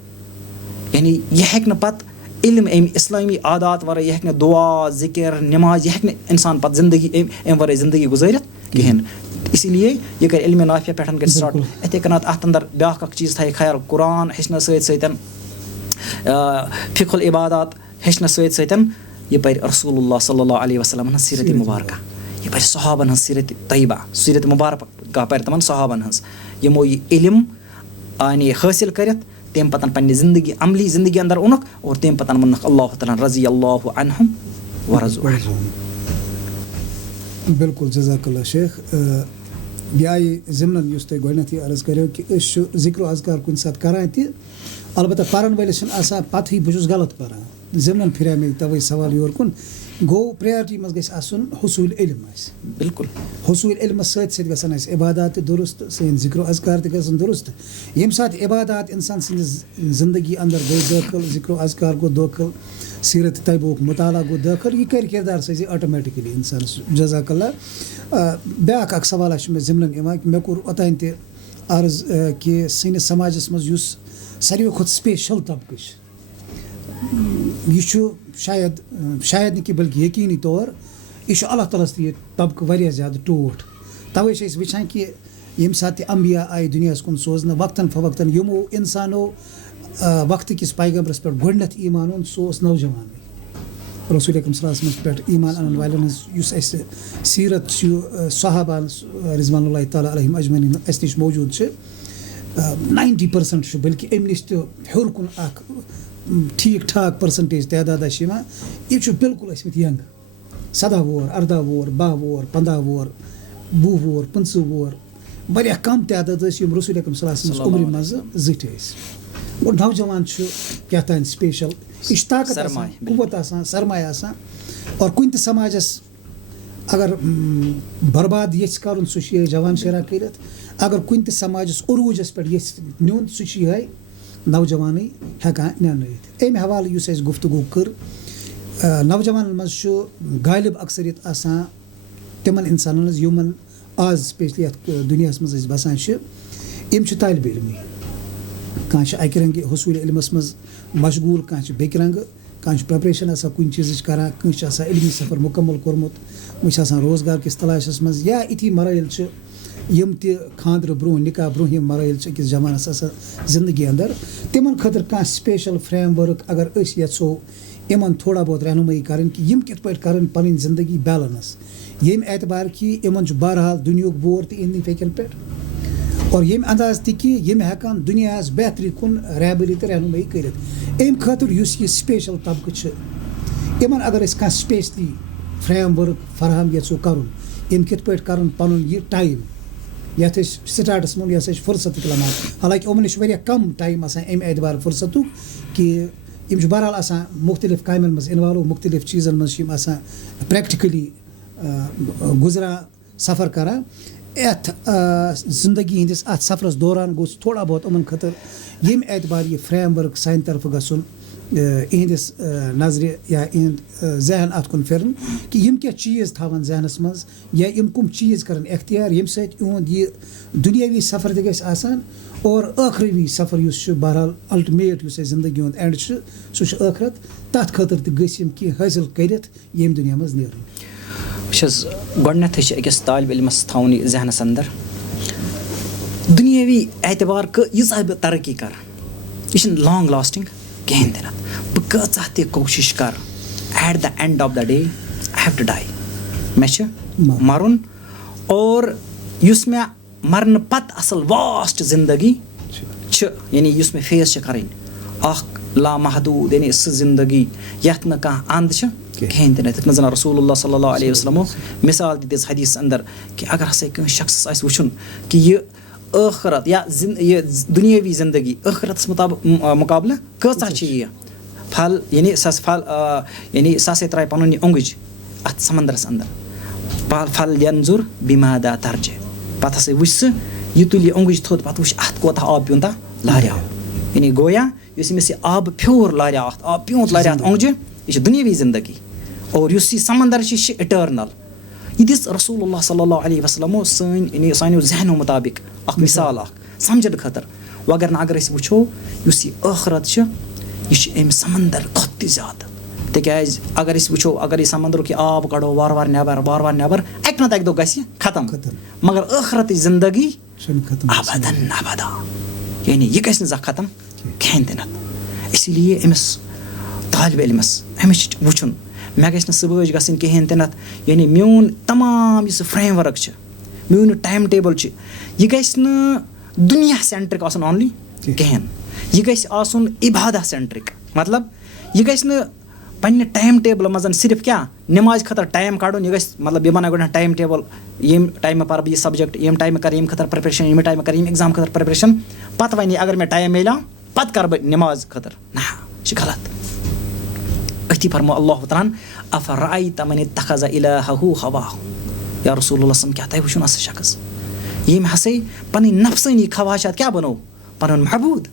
یعنی یہِ ہیٚکہِ نہٕ پَتہٕ علم اَمہِ اِسلٲمی عادات وَرٲے یہِ ہیٚکہِ نہٕ دُعا ذِکِر نٮ۪ماز یہِ ہیٚکہِ نہٕ اِنسان پَتہٕ زندگی اَمہِ وَرٲے زندگی گُزٲرِتھ کِہیٖنۍ اسی لیے یہِ کَرِ علمِ نافیہ پٮ۪ٹھ کَرِ سٹاٹ یِتھَے کٔنٮ۪تھ اَتھ اَندَر بیٛاکھ اَکھ چیٖز تھایہِ خیال قرآن ہیٚچھنَس سۭتۍ سۭتۍ فِقہ العبادات ہیٚچھنَس سۭتۍ سۭتۍ یہِ پَرِ رسول اللہ صلی اللہ علیہ وسلم ہٕنٛز سیٖرتِ مُبارکہ یہِ یہِ پَرِ صحابَن ہٕنٛز سیٖرت طیبہ سیٖرت مُبارکہ پَرِ تِمَن صحابَن ہٕنٛز یِمو یہِ علم یعنی حٲصِل کٔرِتھ تمہِ پَتہٕ پنٛنہِ زندگی عملی زندگی اَنٛدر اوٚنُکھ اور تمہِ پَتہٕ ووٚنُکھ اللہ تعالیٰ رضی اللہ عنہم ورضوا عنہم. بِلکُل جزاک اللہ شیخ. یہِ آیہِ ضِمنن یُس تۄہہِ گۄڈنٮ۪تھٕے عرض کَریو کہِ أسۍ چھُ ذِکر و اذکار کُنہِ ساتہٕ کَران تہِ البتہ پَرن وٲلِس چھِنہٕ آسان پَتہٕے بہٕ چھُس غلط پَران ضِمنن پھِریو مےٚ تَوَے سوال یور کُن. گوٚو پرٛیارٹی منٛز گژھِ آسُن حصوٗل علم اَسہِ. بِلکُل حصوٗل علمَس سۭتۍ سۭتۍ گژھن اَسہِ عبادات تہِ دُرُست سٲنۍ ذِکر و اذکار تہِ گژھن دُرُست. ییٚمہِ ساتہٕ عبادات اِنسان سٕنٛدِس زندگی اَنٛدر گٔے دٲخل ذِکر و اذکار گوٚو دٲخل سیٖرت طیبُک مُطالعہ گوٚو دٲخل یہِ کَرِ کِردار سٲزی آٹومیٹِکلی اِنسانَس. جزاک اللہ. بیٛاکھ اَکھ سوالہ چھُ مےٚ ضِمنن یِوان کہِ مےٚ کوٚر اوٚتانۍ تہِ عرض کہِ سٲنِس سماجَس منٛز یُس ساروِیو کھۄتہٕ سٕپیشَل طبقہٕ چھِ یہِ چھُ شاید نہٕ کینٛہہ بٔلکہِ یقیٖنی طور یہِ چھُ اللہ تعالیٰ ہَس تہِ یہِ طبقہٕ واریاہ زیادٕ ٹوٹھ. تَوَے چھِ أسۍ وٕچھان کہِ ییٚمہِ ساتہٕ تہِ اَمبیا آیہِ دُنیاہَس کُن سوزنہٕ وقتاً فوقتاً یِمو اِنسانو وقتہٕ کِس پیغمبرَس پٮ۪ٹھ گۄڈنٮ۪تھ ایٖمان اوٚن سُہ اوس نوجوانٕے رسوٗل اکرم صلی اللہ علیہ وسلمَس پٮ۪ٹھ ایٖمان اَنَن والٮ۪ن ہٕنٛز یُس اَسہِ سیٖرت چھُ صحابہ رضوان اللہ تعالیٰ علیہم اجمعین اَسہِ نِش موٗجوٗد چھِ 90% چھُ بٔلکہِ اَمہِ نِش تہِ ہیوٚر کُن اَکھ ٹھیٖک ٹھاک پٔرسَنٹیج تعدادہ چھِ یِوان یِم چھُ بِلکُل ٲسۍمٕتۍ ینٛگ 17 وُہُر 18 وُہُر 12 وُہُر 15 وُہُر 20 وُہُر 25 وُہُر واریاہ کَم تعداد ٲسۍ یِم رسوٗل اکرم صلی اللہ علیہ وسلم عُمرِ منٛزٕ زٕٹھۍ ٲسۍ. گوٚو نوجوان چھُ کیٛاہ تانۍ سٕپیشَل یہِ چھُ طاقت آسان قُوت آسان سرمایہ آسان اور کُنہِ تہِ سماجَس اگر برباد یژھِ کَرُن سُہ چھُ یِہوٚے جوان شیرا کٔرِتھ اگر کُنہِ تہِ سماجَس عروٗجَس پٮ۪ٹھ یژھِ نیُن سُہ چھُ یِہوٚے نوجوانٕے ہٮ۪کان نینٲیِتھ. اَمہِ حوالہٕ یُس اَسہِ گُفتگوٗ کٔر نوجوانَن منٛز چھُ غالب اکثریت آسان تِمَن اِنسانَن ہٕنٛز یِمَن آز سٕپیشلی یَتھ دُنیاہَس منٛز أسۍ بَسان چھِ یِم چھِ طالبہِ علمٕے. کانٛہہ چھُ اَکہِ رنٛگہِ حصوٗلہِ علمَس منٛز مشغوٗل کانٛہہ چھُ بیٚکہِ رنٛگہٕ کانٛہہ چھُ پرٛٮ۪پریشَن آسان کُنہِ چیٖزٕچ کَران کٲنٛسہِ چھُ آسان علمی سفر مُکمل کوٚرمُت وۄنۍ چھِ آسان روزگار کِس تلاشَس منٛز یا یِتھی مَرٲیِل چھِ یِم تہِ خانٛدرٕ برونٛہہ نِکاح برونٛہہ یِم مَرٲیِل چھِ أکِس جوانَس آسان زندگی اَنٛدر تِمَن خٲطرٕ کانٛہہ سٕپیشَل فرٛیم ؤرٕک اگر أسۍ یَژھو یِمَن تھوڑا بہت رہنُمٲیی کَرٕنۍ کہِ یِم کِتھ پٲٹھۍ کَرٕنۍ پَنٕنۍ زندگی بیلَنس ییٚمہِ اعتبار کہِ یِمَن چھُ بہرحال دُنیہُک بور تہِ اِہنٛدِ فِکرِ پٮ۪ٹھ اور ییٚمہِ انداز تہِ کہِ یِم ہٮ۪کان دُنیاہَس بہتری کُن رہبٔری تہٕ رہنُمٲیی کٔرِتھ. اَمہِ خٲطرٕ یُس یہِ سٕپیشَل طبقہٕ چھِ یِمَن اگر أسۍ کانٛہہ سٕپیشلی فرٛیم ؤرٕک فراہم یَژھو کَرُن یِم کِتھ پٲٹھۍ کَرُن پَنُن یہِ ٹایم یَتھ أسۍ سِٹاٹَس منٛز یہِ ہسا چھِ فُرصتُک لَمحہ حالانکہِ یِمَن نِش چھُ واریاہ کَم ٹایم آسان اَمہِ اعتبار فُرصتُک کہِ یِم چھِ بہرحال آسان مُختلِف کامٮ۪ن منٛز اِنوالو مُختلِف چیٖزَن منٛز چھِ یِم آسان پرٛٮ۪کٹِکٔلی گُزران سفر کَران یَتھ زندگی ہِنٛدِس اَتھ سفرَس دوران گوٚژھ تھوڑا بہت یِمَن خٲطرٕ ییٚمہِ اعتبار یہِ فرٛیم ؤرٕک سانہِ طرفہٕ گژھُن یِہنٛدِس نظرِ یا یِہُنٛد ذہن اَتھ کُن پھِرُن کہِ یِم کیٛاہ چیٖز تھاوَن ذہنَس منٛز یا یِم کٕم چیٖز کَرَن اختیار ییٚمہِ سۭتۍ یِہُنٛد یہِ دُنیاوی سفر تہِ گژھِ آسان اور ٲخرٔوی سفر یُس چھُ بہرحال الٹِمیٹ یُس اَسہِ زندگی ہُنٛد اینٛڈ چھُ سُہ چھُ ٲخرت تَتھ خٲطرٕ تہِ گٔژھۍ یِم کینٛہہ حٲصِل کٔرِتھ ییٚمہِ دُنیا منٛز نیرٕنۍ. وٕچھ حظ گۄڈنٮ۪تھٕے چھِ أکِس طالبہِ علمَس تھاوُن یہِ ذہنَس اَنٛدر دُنیٲوی اعتبار ییٖژاہ بہٕ ترقی کَرٕ یہِ چھِنہٕ لانٛگ لاسٹِنٛگ کِہیٖنۍ تہِ نہٕ بہٕ کۭژاہ تہِ کوٗشِش کَرٕ at the end of the day I have to die مےٚ چھِ مَرُن اور یُس مےٚ مَرنہٕ پَتہٕ اَصٕل واسٹ زندگی چھِ یعنی یُس مےٚ فیس چھِ کَرٕنۍ اَکھ لامحدوٗد یعنی سُہ زندگی یَتھ نہٕ کانٛہہ اَنٛد چھِ کِہیٖنۍ تہِ نہٕ تِتھ منٛز زَن رسوٗل اللہ صلی اللہ علیہ وسلمو مِثال تہِ دِژ حدیٖثَس اَنٛدر کہِ اگر ہسا کٲنٛسہِ شخصَس آسہِ وٕچھُن کہِ یہِ ٲخرت یا یہِ دُنیٲوی زندگی ٲخرتَس مُقابلہٕ کۭژاہ چھِ یہِ پھل یعنی سۄ پھل یعنی سُہ ہسا ترٛایہِ پَنُن یہِ اوٚنٛگٕج اَتھ سمندرَس اَنٛدر پھل ینظُر بِمادا ترجہِ پَتہٕ ہسا وٕچھ سُہ یہِ تُلہِ یہِ اوٚنٛگٕج تھوٚد پَتہٕ وٕچھ اَتھ کوتاہ آب پیوٗنٛتاہ لاریو یعنی گویا یُس أمِس یہِ آبہٕ پھیوٗر لاریو اَتھ آب پیوٗنٛت لاریو اَتھ اوٚنٛگجہِ یہِ چھِ دُنیٲوی زندگی اور یُس یہِ سمندر چھِ یہِ چھِ اِٹٲرنَل یہِ دِژ رسوٗل اللہ صلی اللہ علیہ وسلمو یعنی سانیو ذہنو مُطابِق اَکھ مِثال اَکھ سَمجھنہٕ خٲطرٕ وَغٲر نہٕ اگر أسۍ وٕچھو یُس یہِ ٲخرت چھِ یہِ چھِ اَمہِ سمندر کھۄتہٕ تہِ زیادٕ تِکیٛازِ اگر أسۍ وٕچھو اگر یہِ سمندرُک یہِ آب کَڑو وارٕ وارٕ نٮ۪بر اَکہِ نَتہٕ اَکہِ دۄہ گژھِ یہِ ختم مگر ٲخرتٕچ زندگی ابداً ابدا یعنی یہِ گژھِ نہٕ زانٛہہ ختم کِہیٖنۍ تہِ نہٕ اسی لیے أمِس طالبہِ علمَس أمِس چھِ وٕچھُن مےٚ گژھِ نہٕ صُبحٲچ گژھٕنۍ کِہیٖنۍ تہِ نَتھ یعنی میون تمام یُس فرٛیم ؤرٕک چھِ میون یہِ ٹایم ٹیبٕل چھِ یہِ گژھِ نہٕ دُنیا سٮ۪نٹرِک آسُن اونلی کِہیٖنۍ یہِ گژھِ آسُن عبادت سٮ۪نٹرِک مطلب یہِ گژھِ نہٕ پنٛنہِ ٹایم ٹیبلہٕ منٛز صرف کیٛاہ نٮ۪مازِ خٲطرٕ ٹایم کَڑُن یہِ گژھِ مطلب یہِ بَناو گۄڈنٮ۪تھ ٹایم ٹیبٕل ییٚمہِ ٹایمہٕ پَرٕ بہٕ یہِ سَبجَکٹ ییٚمہِ ٹایمہٕ کَرٕ ییٚمہِ خٲطرٕ پرٛٮ۪پریشَن ییٚمہِ ٹایمہٕ کَرٕ ییٚمہِ ایٚگزام خٲطرٕ پرٛٮ۪پریشَن پَتہٕ وَنہِ اگر مےٚ ٹایم میلیو پَتہٕ کَرٕ بہٕ نٮ۪ماز خٲطرٕ نہ یہِ چھِ غلط أتھی فرمو اللہ تعالیٰ ہَن اَفَرَأَیْتَ مَنِ اتَّخَذَ إِلَٰهَهُ هَوَاهُ یا رسول اللہ کیٛاہ تۄہہِ وٕچھُن سُہ شخص ییٚمۍ ہسا پَنٕنۍ نفسٲنی خواہشات کیٛاہ بنوو پَنُن محبوٗد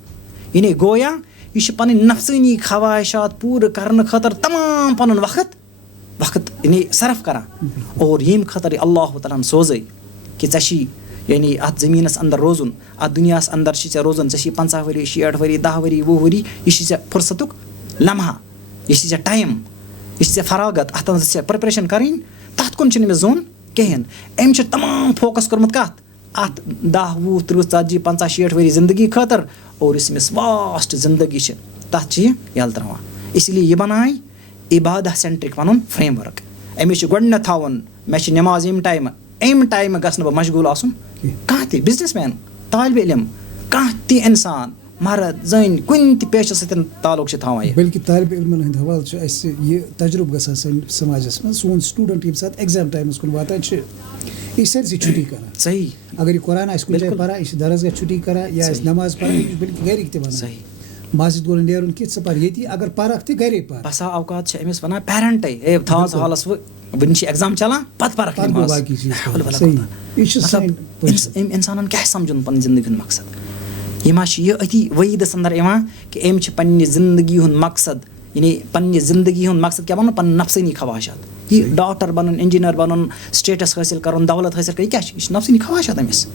یعنی گویا یہِ چھِ پَنٕنۍ نفسٲنی خواہشات پوٗرٕ کَرنہٕ خٲطرٕ تمام پَنُن وقت یعنی صرف کَران اور ییٚمہِ خٲطرٕ یہِ اللہ تعالیٰ ہَن سوزے کہِ ژےٚ چھی یعنی اَتھ زٔمیٖنَس اَندَر روزُن اَتھ دُنیاہَس اَندَر چھِ ژےٚ روزُن ژےٚ چھی 50 ؤری 60 ؤری 10 ؤری 20 ؤری یہِ چھِ ژےٚ فُرصتُک لمحہ یہِ چھِ ژےٚ ٹایم یہِ چھِ ژےٚ فراغت اَتھ منٛز ژےٚ پرٛٮ۪پریشَن کَرٕنۍ تَتھ کُن چھِنہٕ أمِس زوٚن کِہیٖنۍ أمۍ چھِ تمام فوکَس کوٚرمُت کَتھ اَتھ 10 20 30 40 50 60 ؤری زندگی خٲطرٕ اور یُس أمِس واسٹ زندگی چھِ تَتھ چھِ یہِ یَلہٕ ترٛاوان اسی لیے یہِ بَنایہِ عبادت سٮ۪نٹرِک پَنُن فرٛیم ؤرٕک أمِس چھِ گۄڈنٮ۪تھ تھاوُن مےٚ چھِ نٮ۪ماز ییٚمہِ ٹایمہٕ گژھٕ نہٕ بہٕ مشغوٗل آسُن کانٛہہ تہِ بِزنِس مین طالبہِ علم کانٛہہ تہِ اِنسان مرد زٔنۍ کُنہِ تہِ پیشَس سۭتۍ تعلُق چھِ تھاوان یہِ بٔلکہِ طالبہِ علمَن ہٕنٛدۍ حوالہٕ چھُ اَسہِ یہِ تجرُبہٕ گژھان سٲنِس سماجَس منٛز سون سٹوٗڈنٛٹ ییٚمہِ ساتہٕ ایٚگزام ٹایمَس کُن واتان چھِ یہِ چھِ سٲرسٕے چھُٹی کَران صحیح اگر یہِ قرآن آسہِ کُنہِ جایہِ پَران یہِ چھِ درسگاہ چھُٹی کَران یا آسہِ نٮ۪ماز پَران یہِ چھُ بٔلکہِ گَرِکۍ تہِ وَنان صحیح مسجد گوٚو نہٕ نیرُن کینٛہہ ژٕ پَر ییٚتی اگر پَرَکھ تہِ گَرے پَر بسا اوقات چھِ أمِس وَنان پیرَنٹَے ہے تھاو ژٕ حالَس وٕنہِ چھِ ایٚگزام چَلان پَتہٕ پَرَکھ أمۍ اِنسانَن کیٛاہ سَمجھُن پَنٕنۍ زندگی ہُنٛد مقصد یہِ ما چھِ یہِ أتی ؤعیٖدَس اَندَر یِوان کہِ أمۍ چھِ پنٛنہِ زندگی ہُنٛد مقصد یعنی پنٛنہِ زندگی ہُنٛد مقصد کیٛاہ وَنُن پَنُن نفسٲنی خواہشات یہِ ڈاکٹر بَنُن اِنجیٖنَر بَنُن سٹیٹَس حٲصِل کَرُن دولت حٲصِل کَرُن یہِ کیٛاہ چھِ یہِ چھِ نفسٲنی خواہشات أمِس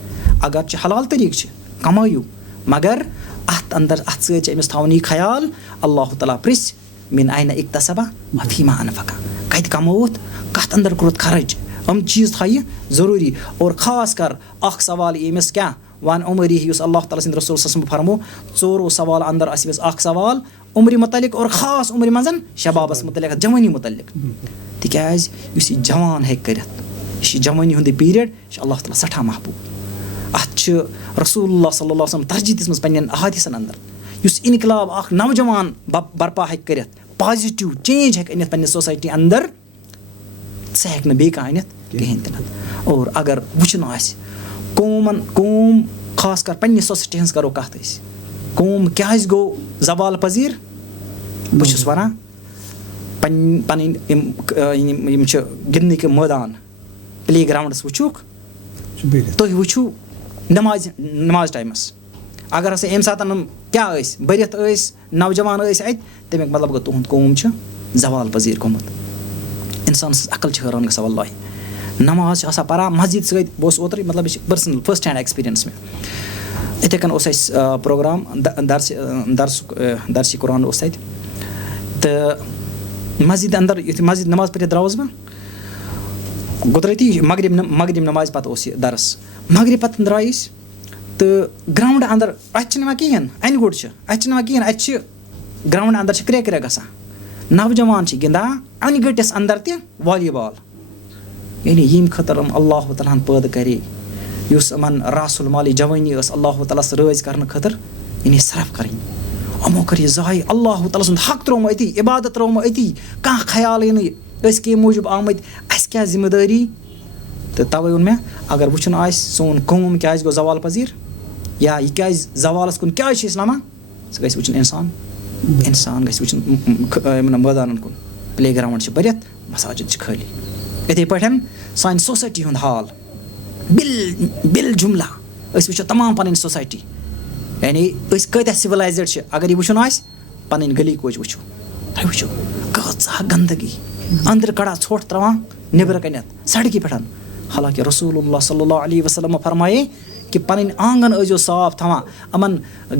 اگر چھِ حلال طریٖقہٕ چھِ کَمٲیِو مگر اَتھ اَندَر اَتھ سۭتۍ چھِ أمِس تھاوُن یہِ خیال اللہ تعالیٰ پِرٛژھِ مِن آینہ اِکتسبا وفیٖما انفقا کَتہِ کَمووُتھ کَتھ اَندَر کوٚرُتھ خرٕچ یِم چیٖز تھایہِ ضروٗری اور خاص کر اَکھ سوال یی أمِس کیٛاہ وَن عُمری یُس اللہ تعالیٰ سٕنٛدِ رسول صلی اللہ علیہ وسلم فرمو ژورو سوال اَندَر آسہِ أمِس اَکھ سوال عُمرِ متعلق اور خاص عُمرِ منٛز شبابَس متعلق جوٲنی متعلق تِکیٛازِ یُس یہِ جوان ہیٚکہِ کٔرِتھ یہِ چھِ جوٲنی ہُنٛدٕے پیٖریڈ یہِ چھِ اللہ تعالیٰ سٮ۪ٹھاہ محبوٗب اَتھ چھِ رسول اللہ صلی اللہ علیہ وسلم ترجیح دِژمٕژ پنٛنٮ۪ن احادیٖثَن اَندَر یُس اِنقلاب اَکھ نوجوان برپا ہیٚکہِ کٔرِتھ پازِٹِو چینٛج ہیٚکہِ أنِتھ پنٛنہِ سوسایٹی اَندَر سُہ ہیٚکہِ نہٕ بیٚیہِ کانٛہہ أنِتھ کِہیٖنۍ تہِ نہٕ اور اگر وٕچھُن آسہِ قوم خاص کر پنٛنہِ سوسایٹی ہٕنٛز کَرو کَتھ أسۍ قوم کیٛازِ گوٚو زوال پذیٖر بہٕ چھُس وَنان پَنٕنۍ یِم چھِ گِنٛدنٕکۍ مٲدان پٕلے گرٛاوُنٛڈٕس وٕچھُکھ تُہۍ وٕچھِو نٮ۪ماز ٹایمَس اگر ہسا اَمہِ ساتہٕ کیٛاہ ٲسۍ بٔرِتھ ٲسۍ نوجوان ٲسۍ اَتہِ تَمیُک مطلب گوٚو تُہُنٛد قوم چھُ زوال پذیٖر گوٚمُت اِنسان سٕنٛز عقل چھِ حٲران گژھان واللہ نٮ۪ماز چھِ آسان پَران مسجد سۭتۍ بہٕ اوسُس اوترٕ مطلب یہِ چھِ پٔرسنل فٔسٹ ہینٛڈ ایٚکٕسپیٖریَنس مےٚ یِتھَے کٔنۍ اوس اَسہِ پرٛوگرام درسہِ قرآن اوس تَتہِ تہٕ مسجد اَندَر یُتھُے مسجد نٮ۪ماز پٔرِتھ درٛاوُس بہٕ قۄدرٔتی مغرب نٮ۪مازِ پَتہٕ اوس یہِ درس مغرب پَتہٕ درٛاے أسۍ تہٕ گرٛاوُنٛڈ اَندَر اَتہِ چھِنہٕ یِوان کِہیٖنۍ اَنہِ گوٚٹ چھِ اَتہِ چھِنہٕ یِوان کِہیٖنۍ اَتہِ چھِ گرٛاوُنٛڈ اَندَر چھِ کرٛیٚکہٕ گژھان نوجوان چھِ گِنٛدان اَنہِ گٔٹِس اَندَر تہِ والی بال یعنی ییٚمہِ خٲطرٕ یِم اللہ تعالیٰ ہَن پٲدٕ کَرے یُس یِمَن راسُل مالی جوٲنی ٲس اللہ تعالیٰ ہَس رٲضۍ کَرنہٕ خٲطرٕ یعنی صرف کَرٕنۍ یِمو کٔر یہِ ضایع اللہ تعالیٰ سُنٛد حق ترٛوومُت أتی عبادت ترٛوومُت أتی کانٛہہ خیالٕے نہٕ أسۍ کَمہِ موٗجوٗب آمٕتۍ اَسہِ کیٛاہ ذِمہٕ دٲری تہٕ تَوَے ووٚن مےٚ اگر وٕچھُن آسہِ سون قوم کیٛازِ گوٚو زوال پذیٖر یا یہِ کیٛازِ زوالَس کُن کیٛازِ چھِ أسۍ لَمان سُہ گژھِ وٕچھُن اِنسان گژھِ وٕچھُن یِمَن مٲدانَن کُن پٕلے گرٛاوُنٛڈ چھِ بٔرِتھ مساجِد چھِ خٲلی یِتھَے پٲٹھۍ سانہِ سوسایٹی ہُنٛد حال بِل جُملہ أسۍ وٕچھو تمام پَنٕنۍ سوسایٹی یعنی أسۍ کۭتیاہ سِولایزٕڈ چھِ اگر یہِ وٕچھُن آسہِ پَنٕنۍ گلی کوچ وٕچھو تُہۍ وٕچھو کۭژاہ گنٛدگی أنٛدرٕ کَڑان ژھۄٹھ ترٛاوان نیٚبرٕ کَنٮ۪تھ سڑکہِ پٮ۪ٹھ حالانکہِ رسول اللہ صلی اللہ علیہ وسلم فرمایے کہِ پَنٕنۍ آنٛگَن ٲسۍزیو صاف تھاوان یِمَن